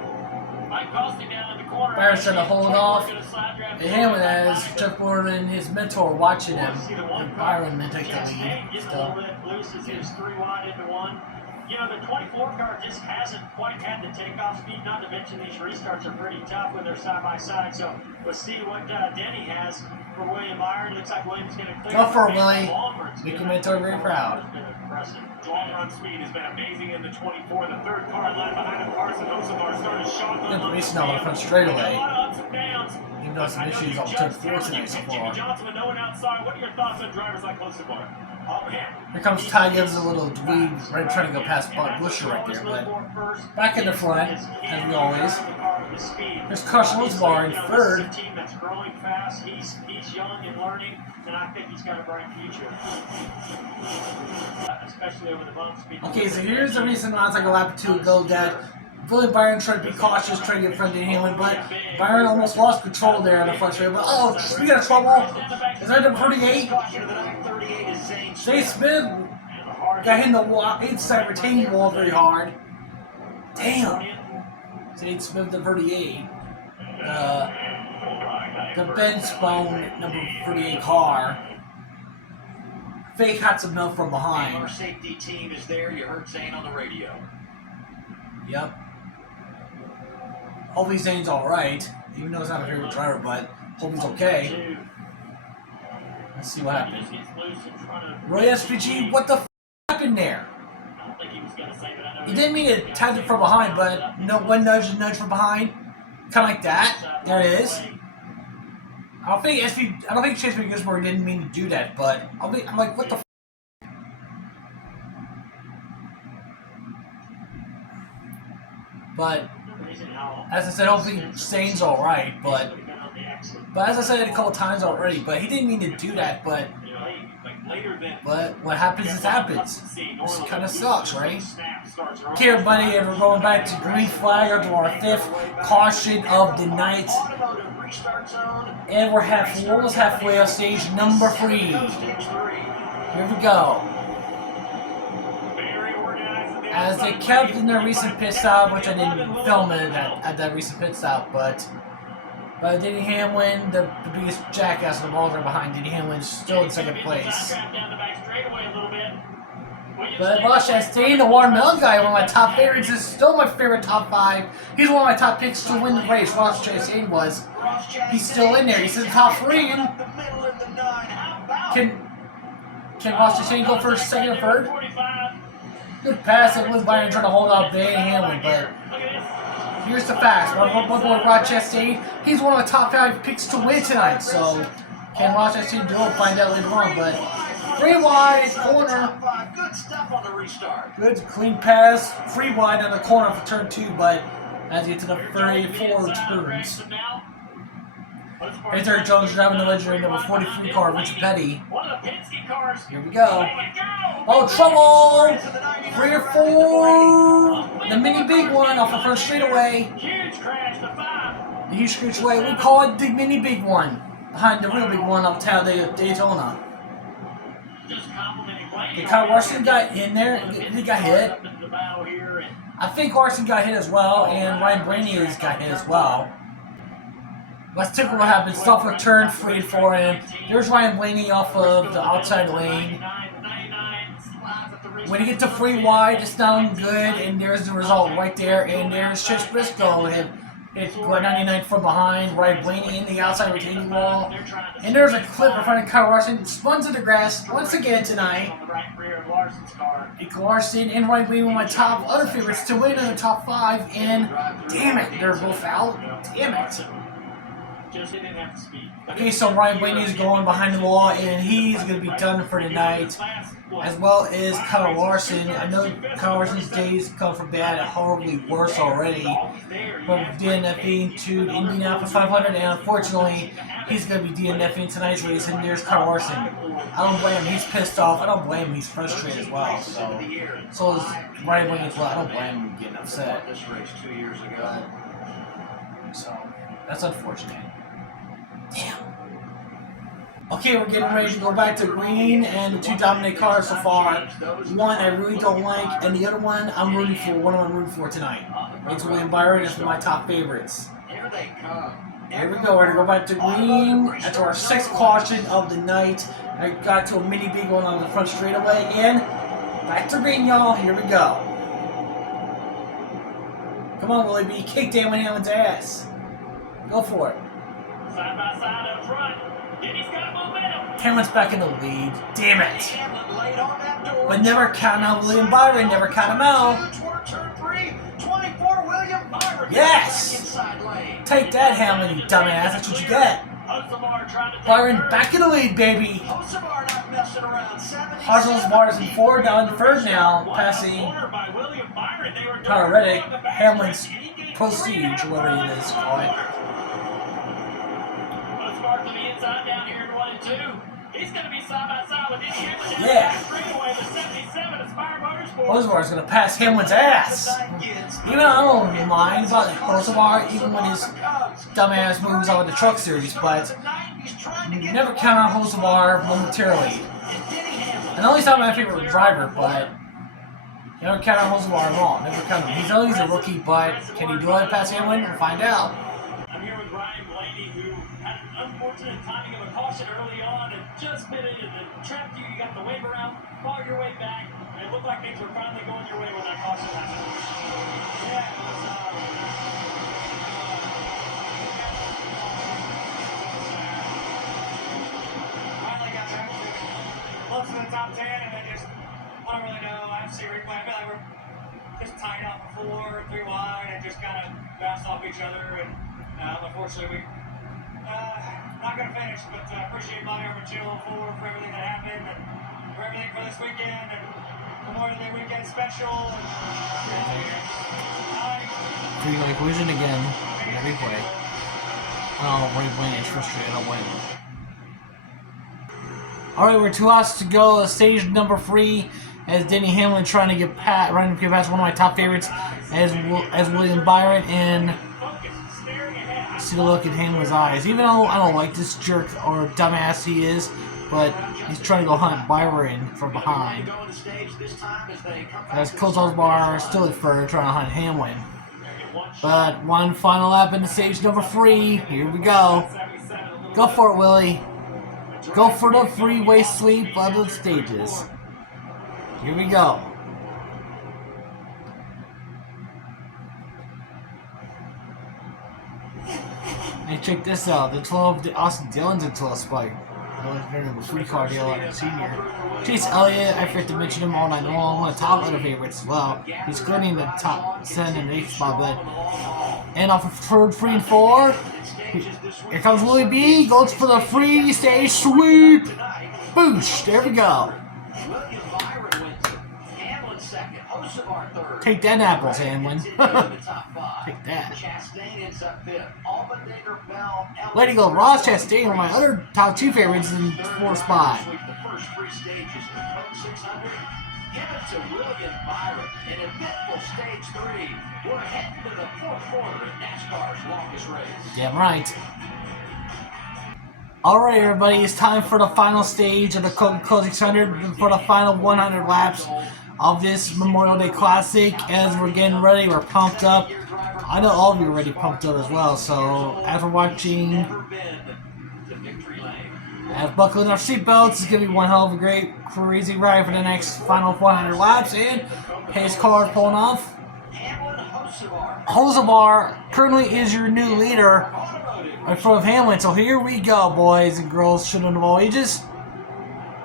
Mike Costing down in the corner. Byron's trying to hold off. And him as Jeff Gordon and his mentor watching him. And Byron then take the lead. Getting a Still. little bit loose as he was 3 wide into 1. You know, the 24 car just hasn't quite had the takeoff speed, not to mention these restarts are pretty tough when they're side by side. So we'll see what Denny has for William Byron. Looks like William's going to clear. Go for it, Willie. Make your mentor very proud. Long run speed has been amazing in the 24. The third car line behind him, Carson Osamar started shotgun. Good racing on the front straightaway. A lot of ups and downs. Even though some issues on turn 4 tonight so Jimmy far. Johnson with no one outside. What are your thoughts on drivers like Osamar? Oh man. Here comes Ty, gives a little dweeb, right, trying to go past Buck Busher right there, but back in the front, as we always. There's Carson Osamar in third. This is a team that's growing fast. He's young and learning, and I think he's got a bright future. Especially over the bumps. Okay, so here's the reason why it's like a lap or 2 ago that Willie Byron tried to be cautious, trying to get in front of Hamlin, but Byron almost lost control there on the front straight. But oh, we got trouble. Is that number 38? Jay Smith got hit in the wall, inside retaining wall very hard. Damn. Jay Smith, the 38. The Ben Spone number 38 car. Fake had some milk from behind. Our safety team is there. You heard Zane on the radio. Yep. Hopefully Zane's alright. Even though he's not a favorite driver, but hope he's okay. Let's see what happens. Roy SVG, what the f happened there? He didn't mean to tag it from behind, but no one nudge from behind. Kinda like that. There it is. I don't think Chase Gisborne didn't mean to do that, but I'm like, what the f? But as I said, hopefully Zane's alright, but as I said a couple times already, but he didn't mean to do that, but what happens is happens. This kind of sucks, right? Okay, everybody, we're going back to green flag onto our 5th caution of the night. And we're almost halfway on stage number 3. Here we go. As they kept in their recent pit stop, which I didn't film it at that recent pit stop, but Denny Hamlin, the biggest jackass of them all, are behind Denny Hamlin, still in second place. But Ross Chastain, the watermelon guy, one of my top favorites, is still my favorite top 5. He's one of my top picks to win the race. Ross Chastain was. He's still in there. He's in the top 3. And can Ross Chastain go for second or third? Good pass and Willie Byron trying to hold off Denny Hamlin, but here's the facts. My boy Ross Chastain, he's one of the top 5 picks to win tonight. So can Ross Chastain do it? Find out later on. But 3 wide corner. Good stuff on the restart. Good clean pass. 3 wide on the corner for turn 2, but as you get to the 34 turns. Here's Eric Jones driving the legendary number 43 car, Richard Petty. Here we go. Oh, trouble! 3 or 4. The mini big one off the first straightaway. The huge screech away. We call it the mini big one. Behind the real big one up Daytona. Okay, Kyle Larson got in there. He got hit. I think Larson got hit as well, and Ryan Blaney has got hit as well. Let's take a look what happens. Stop for turn 3 and 4, and there's Ryan Blaney off of the outside lane. When you get to 3 wide, it's not good, and there's the result right there. And there's Chase Briscoe hit 99 from behind. Ryan Blaney in the outside retaining wall. And there's a clip in front of Kyle Larson. Spun to the grass once again tonight. Larson and Ryan Blaney were my top other favorites to win in the top 5, and damn it, they're both out. Damn it. Just didn't have the speed. Okay, so Ryan Blaney is going behind the wall, and he's going to be done for tonight, as well as Kyle Larson. I know Kyle Larson's days come from bad and horribly worse already, from DNFing to the Indianapolis 500, and unfortunately, he's going to be DNFing tonight's race, and there's Kyle Larson. I don't blame him. He's pissed off. I don't blame him. He's frustrated as well. So is Ryan Blaney as well. I don't blame him getting upset. This race 2 years ago. So that's unfortunate. Damn. Okay, we're getting ready to go back to green, and the two dominant cars so far. One I really don't like, and the other one I'm rooting for. One I'm rooting for tonight. It's William Byron. It's one of my top favorites. Here they come. Here we go. We're gonna go back to green. That's our sixth caution of the night. I got to a mini B going on the front straightaway, and back to green, y'all. Here we go. Come on, Willie B. Kick Damon Hamlin's ass. Go for it. Side by side up front. Denny's got momentum. Hamlin's back in the lead. Damn it. Hamlin laid on that door. But never count out William Byron. Never count him out. Toward turn 3, 24, William Byron. Yes. Inside lane. Take that, Hamlin, you dumbass. That's what you get. Byron back in the lead, baby. Hocevar not messing around. Hocevar is in fourth, now in third now, passing Tyler Reddick, Hamlin's Prestige, whatever it is called. To the inside down here in 1 and 2. He's going to be side by side with Eddie Hamlin. Yeah. Straightaway, the 77 Aspire Motorsports. Hocevar's going to pass Hamlin's ass. Even I don't mind about Hocevar, even when his dumbass moves on the truck series, but you never count on Hocevar momentarily. I know he's not my favorite driver, but you never count on Hocevar at all. Never count on him. He's a rookie, but can he do it past Hamlin? We'll find out. I'm here with Ryan Blaney, who had an unfortunate timing of a caution early on and just been in and trapped you. You got the wave around, fought your way back, and it looked like things were finally going your way when that caution happened. Yeah, it was, finally got back to close to the top 10, and then just, I don't really know, I have to see a replay. I feel like we're just tied up before, 3 wide, and just kind of bounced off each other, and unfortunately, we not going to finish, but appreciate Monty over Channel 4 for everything that happened, and for everything for this weekend, and Memorial Day weekend special. Three-way collision again. In a replay. Oh, Ray Blaney is frustrated. I'll win. Alright, we're 2 laps to go. Stage number 3 as Denny Hamlin trying to get past one of my top favorites as William Byron, and see the look in Hamlin's eyes. Even though I don't like this jerk or dumbass he is, but he's trying to go hunt Byron from behind. As Coach Hocevar still at first, trying to hunt Hamlin. But one final lap into stage number 3. Here we go. Go for it, Willie. Go for the freeway sweep of the stages. Here we go. Hey, check this out. The 12, Austin Dillon's in 12 spike. The free car deal on a senior. Chase Elliott, I forgot to mention him all night long. One of the top other favorites as well. He's currently in the top 7 and 8 spot, but and off of third, 3 and 4. Here comes Willie B. Goes for the free stage sweep. Boosh. There we go. Take that, Apples, Hamlin. Take that. Letting go, Ross Chastain, one of my other top 2 favorites in 4th spot. Give it to William Byron in eventful stage 3. We're heading to the 4th quarter in NASCAR's longest race. Damn right. Alright, everybody, it's time for the final stage of the Coca-Cola 600 for the final 100 laps of this Memorial Day Classic. As we're getting ready, we're pumped up. I know all of you are already pumped up as well, so as we're watching, as buckling our seatbelts, it's going to be one hell of a great, crazy ride for the next final 100 laps, and pace car pulling off. Hocevar currently is your new leader in front of Hamlin, so here we go, boys and girls, children of all ages.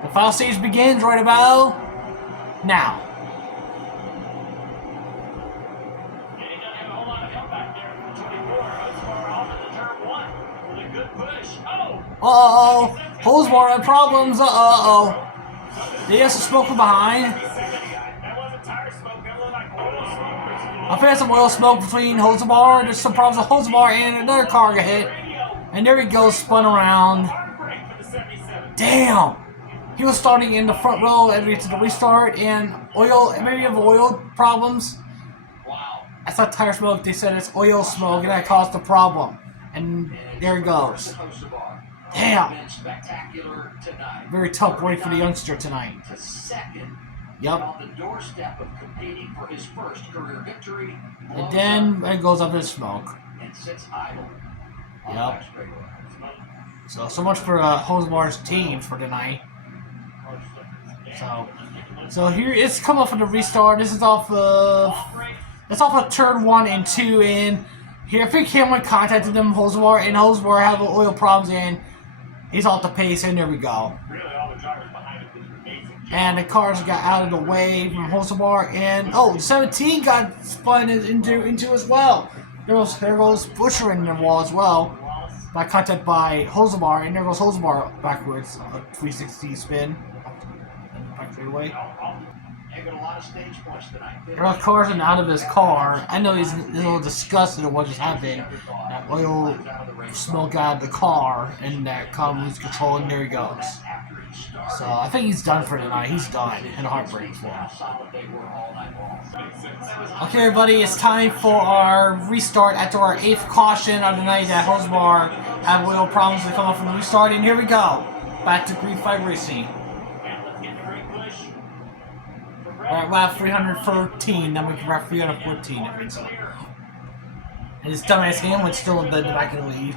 The final stage begins right about now. And he doesn't have a whole lot of help back there from the 24. Hocevar off into turn 1 with a good Uh-oh. Hosbar had problems. Uh-oh. They have some smoke from behind. That wasn't tire smoke. That looked like oil smoke. I found some oil smoke between Hosbar. There's some problems with Hosbar and another car got hit. And there he goes, spun around. Heartbreak for the 77. Damn! He was starting in the front row and we to the restart and maybe you have oil problems. Wow. That's not tire smoke, they said it's oil smoke and that caused the problem. And there he goes. Damn! Been spectacular tonight. Very tough break for the youngster tonight. To second. Yep. On the doorstep of competing for his first career victory. And then it goes up in smoke. And sits idle. Yep. So much for Hosbar's team for tonight. So here it's come up for the restart. This is off of turn 1 and 2 in. Here I think Cameron contacted them, Hosbar, and Hosbar have oil problems and he's off the pace and there we go. Really, all the drivers behind him did an amazing job. And the cars got out of the way from Hosbar and 17 got spun into as well. There goes Busher in the wall as well. By contact by Hosbar, and there goes Hosbar backwards, a 360 spin. Back straightaway. Got a lot of stage points tonight. There are cars out of his car. I know he's a little disgusted at what just happened. That oil smoke out of the car, and that car lose control, and there he goes. So I think he's done for tonight. He's done, and a heartbreak for him. Okay, everybody, it's time for our restart after our 8th caution of the night that Hosbar had oil problems to come up from the restart, and here we go. Back to Green Flag Racing. We're at lap 313, then we can wrap 314 if it's so. And his dumbass Hamlin's still in the back of the lead.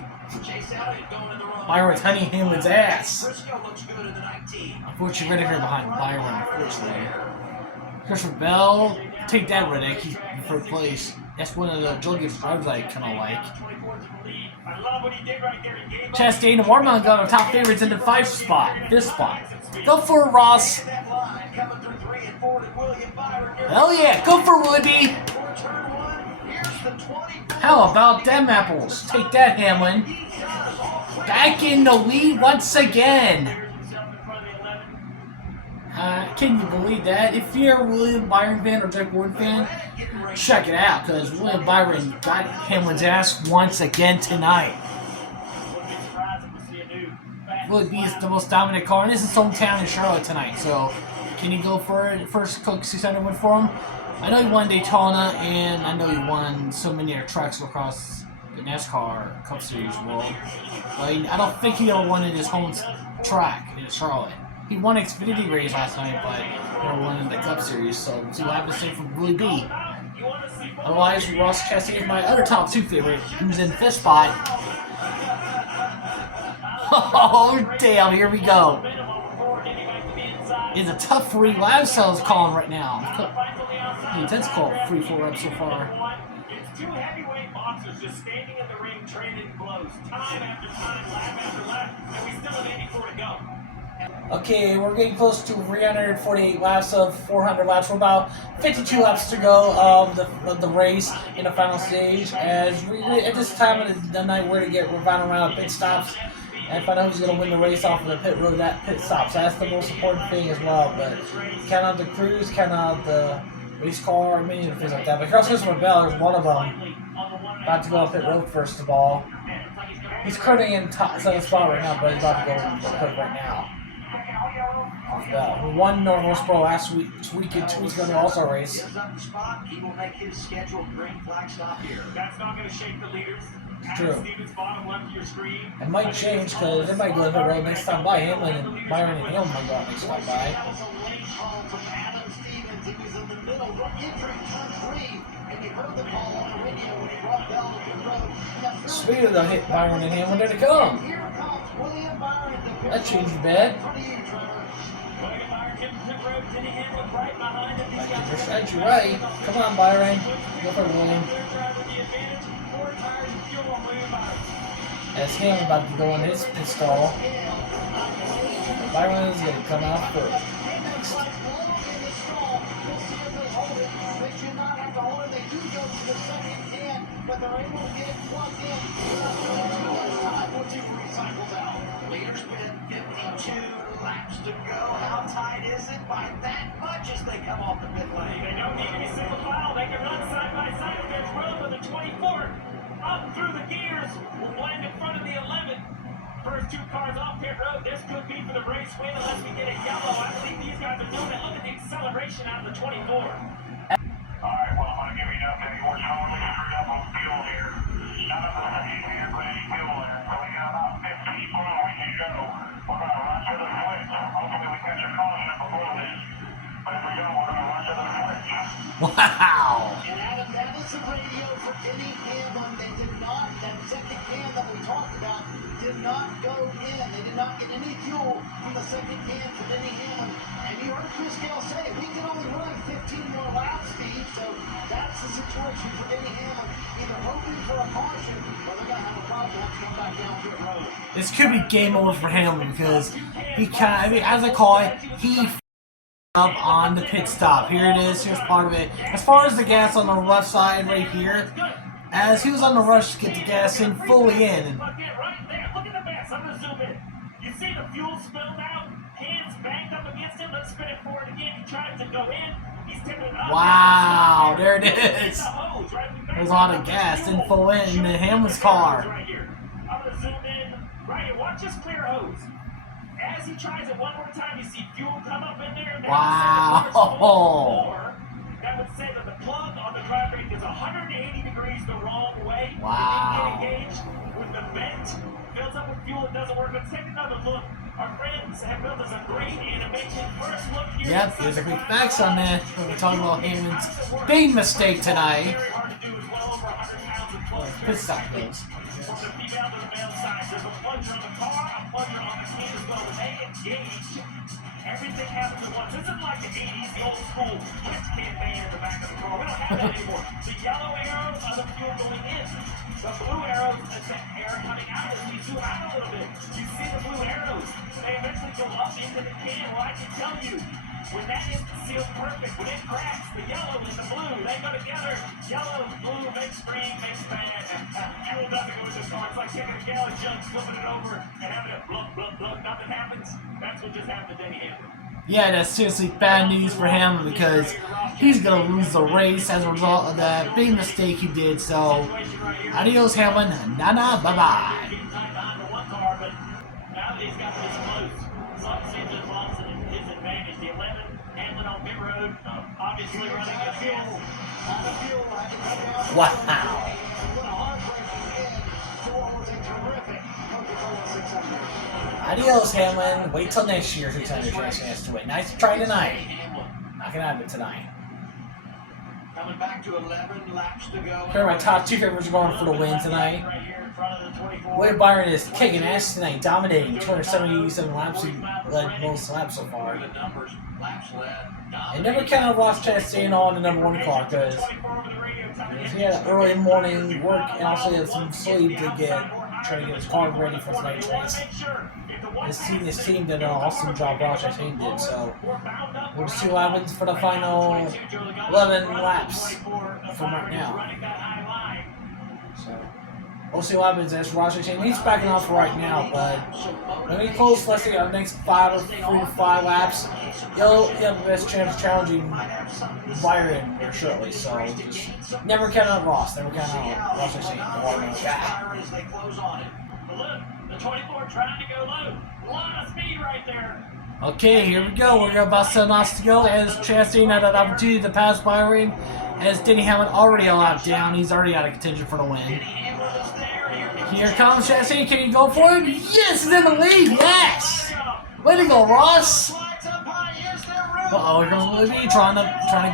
Byron's hunting Hamlin's ass. Unfortunately, Riddick behind Byron, unfortunately. Christopher Bell, take that, Riddick. He's in third place. That's one of the Julius drivers I kind of like. Chastain and Warmount got our top favorites in the 5th spot, this spot. Go for it, Ross. Hell yeah, go for Woody. How about them apples? Take that, Hamlin. Back in the lead once again. Can you believe that? If you're a William Byron fan or Jack Ward fan, check it out, because William Byron got Hamlin's ass once again tonight. Willie B is the most dominant car, and this is his hometown in Charlotte tonight, so can you go for it? First Coke 600 win for him? I know he won Daytona, and I know he won so many other tracks across the NASCAR Cup Series world, but I don't think he ever won in his home track in Charlotte. He won Xfinity race last night, but never won in the Cup Series, so we'll see what happens to from Willie B. Otherwise, Ross Chastain is my other top 2 favorite, who's in 5th spot. Oh, damn, here we go. It's a tough 3 lap cells calling right now. The intense call, 3-4 reps so far. It's 2 heavyweight boxers just standing in the ring trading blows, time after time, lap after lap, and we still have 84 to go. Okay, we're getting close to 348 laps of 400 laps. We're about 52 laps to go of the race in the final stage. As we at this time of the night, we're going to get final round of pit stops and find out who's going to win the race off of the pit road. That pit stops. That's the most important thing as well. But count out the crews, count out the race car, many of things like that. But Carlos Bell is one of them. About to go off pit road first of all. He's currently in top 7th spot right now, but he's about to go pit right now. We won North Pro last week, 2 weeks ago in the All-Star race. He will make his scheduled green flag stop here. That's not going to shake the leaders. True. Stevens, bottom left of your screen. It might change because it might go to the road next time by. Hamlin and Byron and Hamlin might go out next time by. That was a late call from Adam Stevens. He was in the middle, entering turn 3, and you heard the call on the radio when he brought Bell to the road. Speaking of the hit Byron and Hamlin, there they come. Here comes William Byron. That changed bad. That's right. Come on, Byron. Go for William. As Hamlin about to go in his pit stall. Byron is going to come out first. the pit lane. They don't need to be single file. They can run side by side with their 12 and the 24. Up through the gears. Will blend in front of the 11. First two cars off pit road. This could be for the race win unless we get a yellow. I believe these guys are doing it. Look at the acceleration out of the 24. All right, well, I'm going to give you an update. We're totally screwed up on fuel here. None of us need here for any fuel there. So we got about 15 more we can go. We're going to run to the switch. Hopefully we catch a caution before this. But if we don't, we're going to run to the switch. Wow. And Adam, that is the radio for Denny Hamlin. They did not, that second can that we talked about, did not go in. They did not get any fuel from the second can for Denny Hamlin. And you heard Chris Gale say we can only run 15 more laps, Steve. So that's the situation for Denny Hamlin. Either hoping for a caution or they're going to have a problem once they come back down pit road. This could be game over for Hamlin because he kind of, I mean, as I call it, he up on the pit stop. Here it is. Here's part of it. As far as the gas on the left side right here, as he was on the rush to get the gas in fully in. Look right there. Look at the mess. I'm going to zoom in. You see the fuel spilled out? Hands banged up against him. Let's spin it forward again. He tried to go in. He's tipping it up. Wow, there it is. The hose, right? There's a lot of gas in full in the Hamlin's car. Right here. I'm going to zoom in. Right here. Watch this clear hose. As he tries it one more time, you see fuel come up in there. Wow. Or that would say that the plug on the drive brake is 180 degrees the wrong way. Wow. It didn't engage with the vent. Fills up with fuel. It doesn't work. Let's take another look. Our friends have built us a great animation. First look here. Yep, there's a quick facts on that when we're talking about Hamlin's big mistake tonight. Very hard to do. It's well over 100 pounds of close. Pit stop things. From the female to the male side, there's a plunger on the car, a plunger on the can as well. When they engage, everything happens at once. This isn't like the 80s, the old school twist campaign in the back of the car. We don't have that anymore. The yellow arrows are the fuel going in. The blue arrows is the air coming out as we zoom out a little bit. You see the blue arrows. They eventually go up into the can. Well, I can tell you, when that is sealed perfect, when it cracks, the yellow and the blue, they go together. Yellow, blue, makes green, makes bad. Fuel doesn't go with this car. It's like taking a gallon jug, flipping it over, and having it blub, blub, blub. Nothing happens. That's what just happened to Denny Hamlin. Yeah, that's seriously bad news for him because he's going to lose the race as a result of that big mistake he did. So, adios, Hamlin. Nana, bye-bye. Now that he's got this close, Sutton seems to have lost his advantage. The 11, Hamlin on pit road, obviously running the fuel. Wow. Adios, Hamlin. Wait till next year to turn your chance to win. Nice try tonight. Not gonna have it tonight. Coming back to 11 laps to go. Here are my top two favorites are going for the win tonight. Right here in front of the 24. Wade Byron is kicking ass tonight, dominating 277 laps. He led most laps so far. The numbers, laps led. And never counted Ross Chastain on the number 1 car because he had early morning work and also had some sleep to try to get his car ready for tonight's race. His team did an awesome job. Ross Chastain did, so we'll see what happens for the final 11 laps from right now. So we'll see what happens as Ross Chastain. He's backing off for right now, but when we close, let's say our next 3 to 5 laps, he'll have the best chance of challenging Byron here shortly. So just never count out Ross. Never count out Ross Chastain. Look, the 24 trying to go low. A lot of speed right there. Okay, here we go. We're about 7 laps to go as Chastain had an opportunity to pass Byron. As Denny Hamlin already a lap down. He's already out of contention for the win. Here comes Chastain. Can he go for it? Yes, he's in the lead. Yes. Way to go, Ross. Uh-oh, here comes Willie B trying to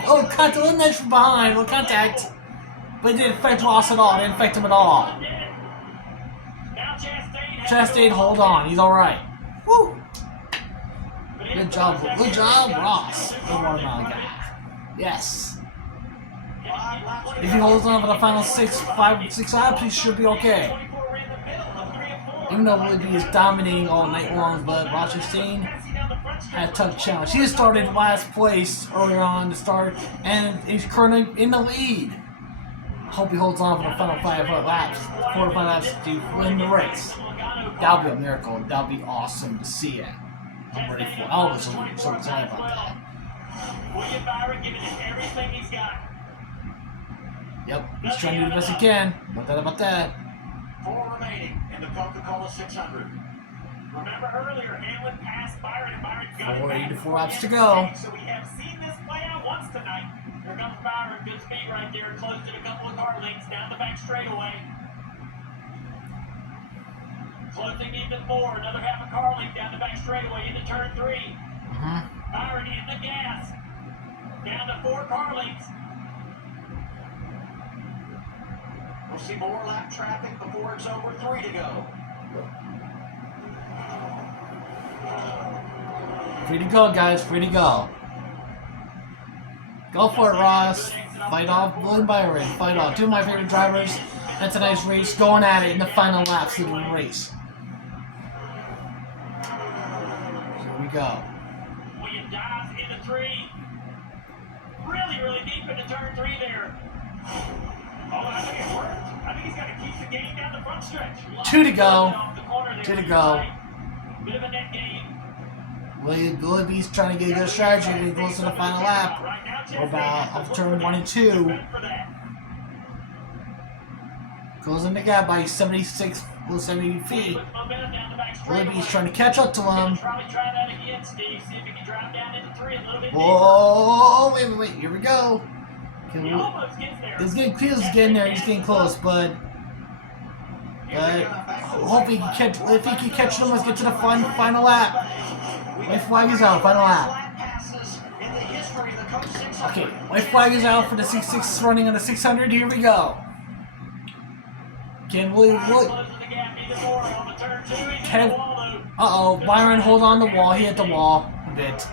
oh, cut the limit from behind. No contact. But it didn't affect Ross at all. It didn't affect him at all. Chastain, hold on. He's all right. Woo. Good job, Ross. The watermelon guy. Yes. If he holds on for the final 6 laps, he should be okay. Even though Willie B is dominating all night long, but Ross Chastain had a tough challenge. He started last place earlier on to start, and he's currently in the lead. Hope he holds on for the final 4 to 5 laps to win the race. That'll be a miracle. That'll be awesome to see it. I'm ready for it. I was so excited about that. William Byron giving it everything he's got. Yep, he's trying to do the best he can. No doubt about that. 4 remaining in the Coca-Cola 600. Remember earlier, Hamlin passed Byron and Byron got 484 laps to go. So we have seen this play out once tonight. Here comes Byron, good speed right there, closed it a couple of car lengths down the back straightaway. Closing even more, another half a car length down the back straightaway into turn 3. Byron in the gas, down to 4 car lengths. We'll see more lap traffic before it's over. 3 to go. Free to go, guys. Free to go. Go for it, Ross. Fight off William Byron. Fight off 2 of my favorite drivers in tonight's race going at it in the final laps of the race. Here we go. William dives into 3. Really, really deep into turn 3 there. Oh, I think it worked. I think he's got to keep the game down the front stretch. 2 to go. Off the corner there. 2 to go. Bit of a net gain. William B's trying to get a good strategy when he goes to the final lap. We're about off turn 1 and 2. Goes in the gap by 70 feet. William B's trying to catch up to him. Oh, wait. Here we go. He's getting there. He's getting close, but hopefully if he can catch them, let's get to the final lap. White flag is out. Final lap. Okay, white flag is out for the 6-6 running on the 600. Here we go. Can William? Uh-oh, Byron hold on the wall. He hit the wall a bit.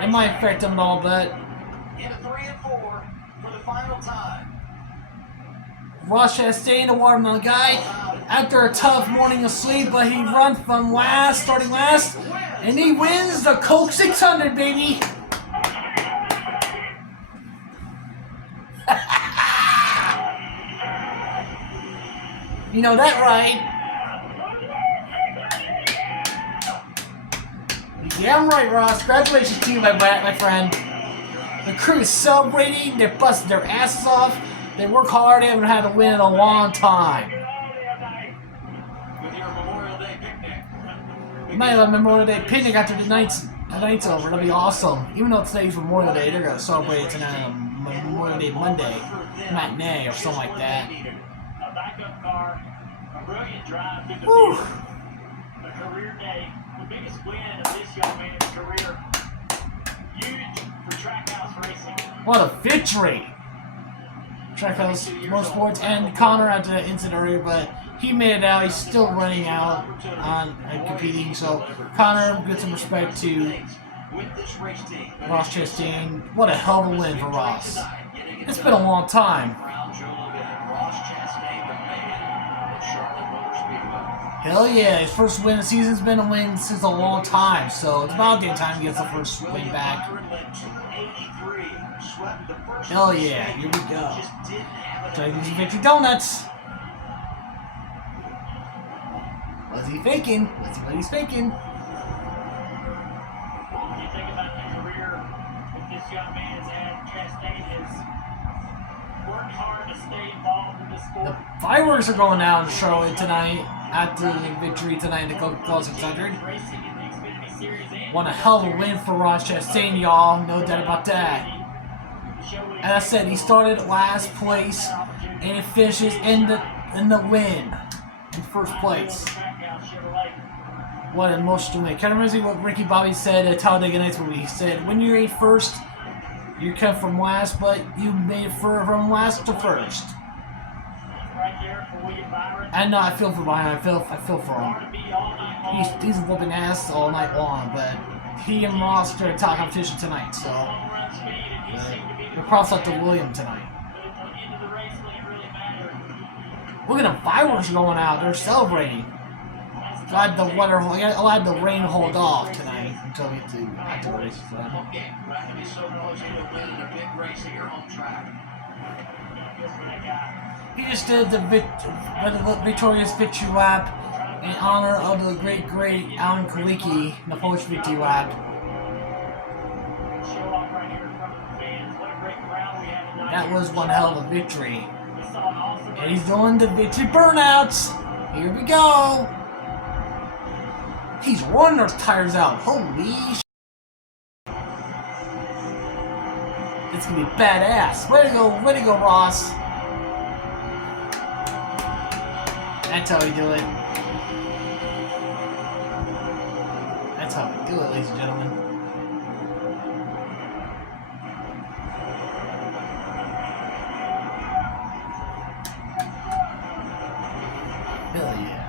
It might affect him at all, but Into 3 and 4 for the final time. Ross Chastain, the watermelon guy, after a tough morning of sleep, but he runs from last, starting last, and he wins the Coke 600, baby. You know that, right? Yeah, I'm right, Ross. Congratulations to you, my friend. The crew is celebrating. They're busting their asses off. They work hard. They haven't had a win in a long time. With your Memorial Day picnic. You might have a Memorial Day picnic after the night's over. That'll be awesome. Even though today's Memorial Day, they're gonna celebrate it tonight on Memorial Day Monday, matinee or something like that. A backup car, a brilliant drive through the Woo. field. A career day, the biggest win of this young man's career. Huge for Trackhouse Racing. What a victory! Trackhouse Motorsports and Connor after that incident earlier, but he made it out. He's still running out on and competing. So Connor, get some respect to Ross Chastain. What a hell of a win for Ross. It's been a long time. Hell yeah, his first win of the season's been a win since a long time, so it's about damn time he gets the first win back. Hell yeah, here we go. Try to do some victory donuts. What's he thinking? Let's see what he's thinking. When you think about the career that this young man has had, Chastain has worked hard to stay involved in the sport. The fireworks are going out in Charlotte tonight after the victory tonight in the Coca-Cola 600. What a hell of a win for Ross Chastain, y'all. No doubt about that. As I said, he started last place and he finishes in the win in first place. What an emotional win. Kind of reminds me of what Ricky Bobby said at Talladega Nights movie. He said, when you ain't first, you come from last, but you made it from last to first. And no, I feel for Byron. I feel for him. He's whooping ass all night long, but he and Ross are in top competition tonight, so we're props up to William tonight. Look at the fireworks going out. They're celebrating. Glad the rain hold off tonight until we do after the race. He just did the victorious victory lap in honor of the great Alan Kuliki, the Polish victory lap. Show off right here. That was one hell of a victory. We saw an awesome And he's doing the victory burnouts. Here we go. He's running those tires out. Holy sh**. It's going to be badass. Way to go, Ross. That's how we do it. That's how we do it, ladies and gentlemen. Hell yeah.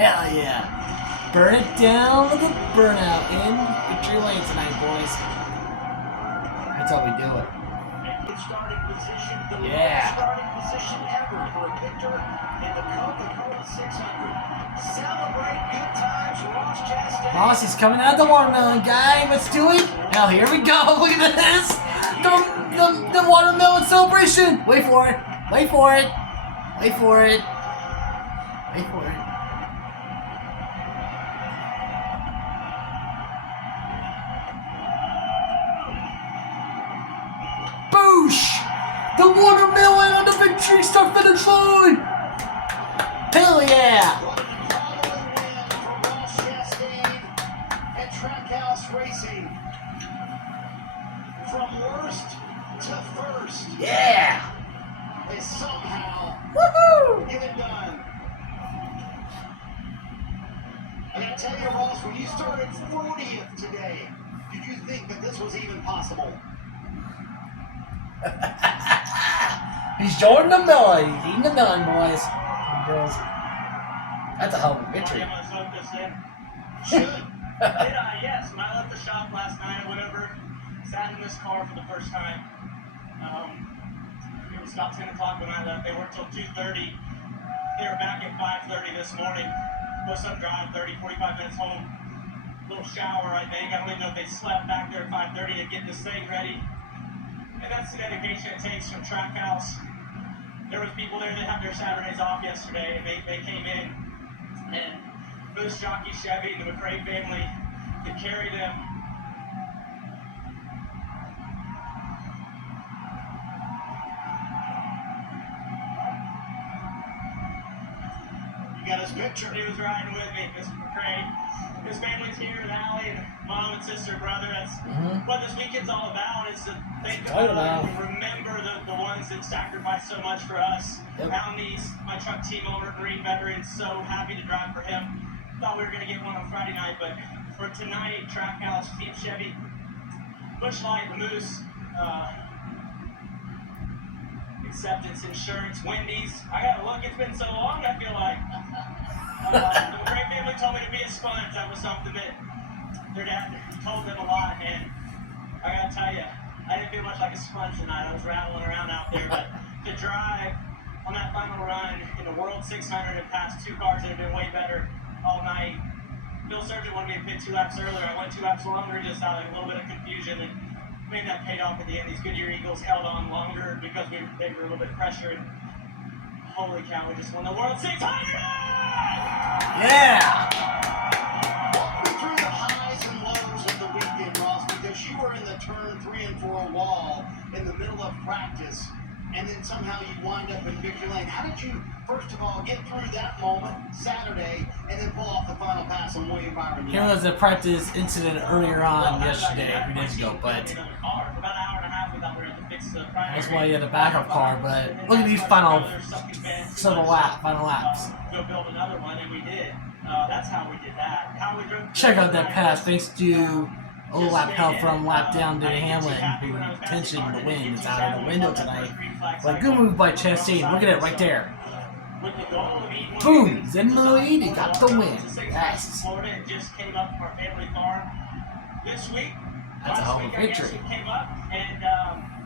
Hell yeah. Burn it down with a burnout in victory lane tonight, boys. That's how we do it. Starting position, the Yeah. starting position ever for a victor in the Coca-Cola 600. Celebrate good times, Ross Chastain. Ross is coming out the watermelon guy. Let's do it. Now here we go. Look at this. The watermelon celebration. Wait for it. Wait for it. Wait for it. Wait for it. Boosh! The watermelon on the victory start finish line. Hell yeah! What an incredible win for Ross Chastain and Trackhouse Racing. From worst to first, Yeah! they somehow Woohoo! get it done. I gotta tell you, Ross, when you started 40th today, did you think that this was even possible? He's joining the melon. He's eating the melon, boys and girls. That's a hell of a victory. I'm gonna soak this in. Should. Yes, when I left the shop last night, I went over, sat in this car for the first time. It was about 10 o'clock when I left. They worked till 2:30. They were back at 5:30 this morning. Most of them drive 30, 45 minutes home. Little shower, I think. I don't even know if they slept back there at 5:30 to get this thing ready. And that's the dedication it takes from Trackhouse. There was people there that had their Saturdays off yesterday, and they came in. And Moose Jockey Chevy and the McRae family to carry them. You got his picture. He was riding with me, Mr. McRae. His family's here in Allie, and mom and sister, brother. That's what this weekend's all about, is to think about and remember the ones that sacrificed so much for us. Yep. Alan, my truck team owner, Marine veteran, so happy to drive for him. Thought we were going to get one on Friday night, but for tonight, Trackhouse, Team Chevy, Busch Light, Moose, Acceptance Insurance, Wendy's. I gotta look, it's been so long, I feel like. The McRae family told me to be a sponge. That was something that their dad told them a lot, and I gotta tell you, I didn't feel much like a sponge tonight. I was rattling around out there, but to drive on that final run in the World 600 and pass two cars that have been way better all night. Bill Surgeon wanted me to pit 2 laps earlier. I went 2 laps longer, just out of a little bit of confusion, and maybe that paid off at the end. These Goodyear Eagles held on longer because they were a little bit pressured. Holy cow, we just won the World 600! Yeah! Walk me through the highs and lows of the weekend, Ross, because you were in the turn 3 and 4 wall in the middle of practice, and then somehow you wind up in victory lane. How did you, first of all, get through that moment Saturday and then pull off the final pass on William Byron? Here was a practice incident earlier on yesterday, 3 days ago, but that's why you had a backup car. But look at these final laps. Go build another one, and we did. That's how we did that. How we drove. Check out that pass thanks to a lap help from lap down to Hamlin, who tension the wind is out of the window tonight. But good move by Chastain. Look at it right there. Boom! He's in the lead. He got the win. Yes. Florida just came up from our family farm this week. That's a hell of a victory. Came up, and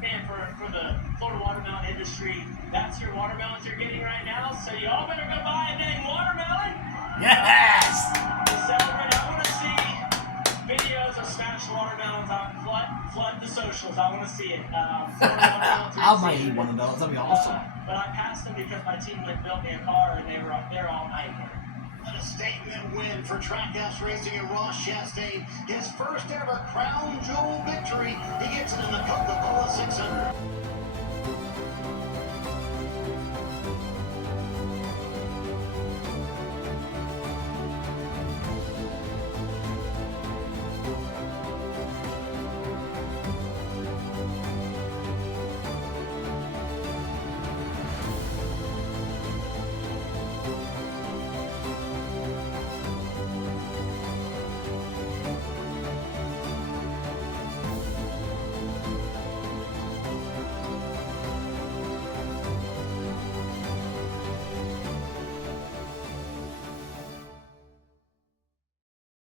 man, for the Florida watermelon industry, that's your watermelons you're getting right now. So you all better go buy a dang watermelon. Yes! To celebrate, I want to see videos of smashed watermelons on flood the socials. I want to see it. I might eat one of those. That'd be awesome. But I passed them because my team went and built me a car, and they're all nightmare. And a statement win for Trackhouse Racing and Ross Chastain. His first ever crown jewel victory. He gets it in the Coca-Cola 600.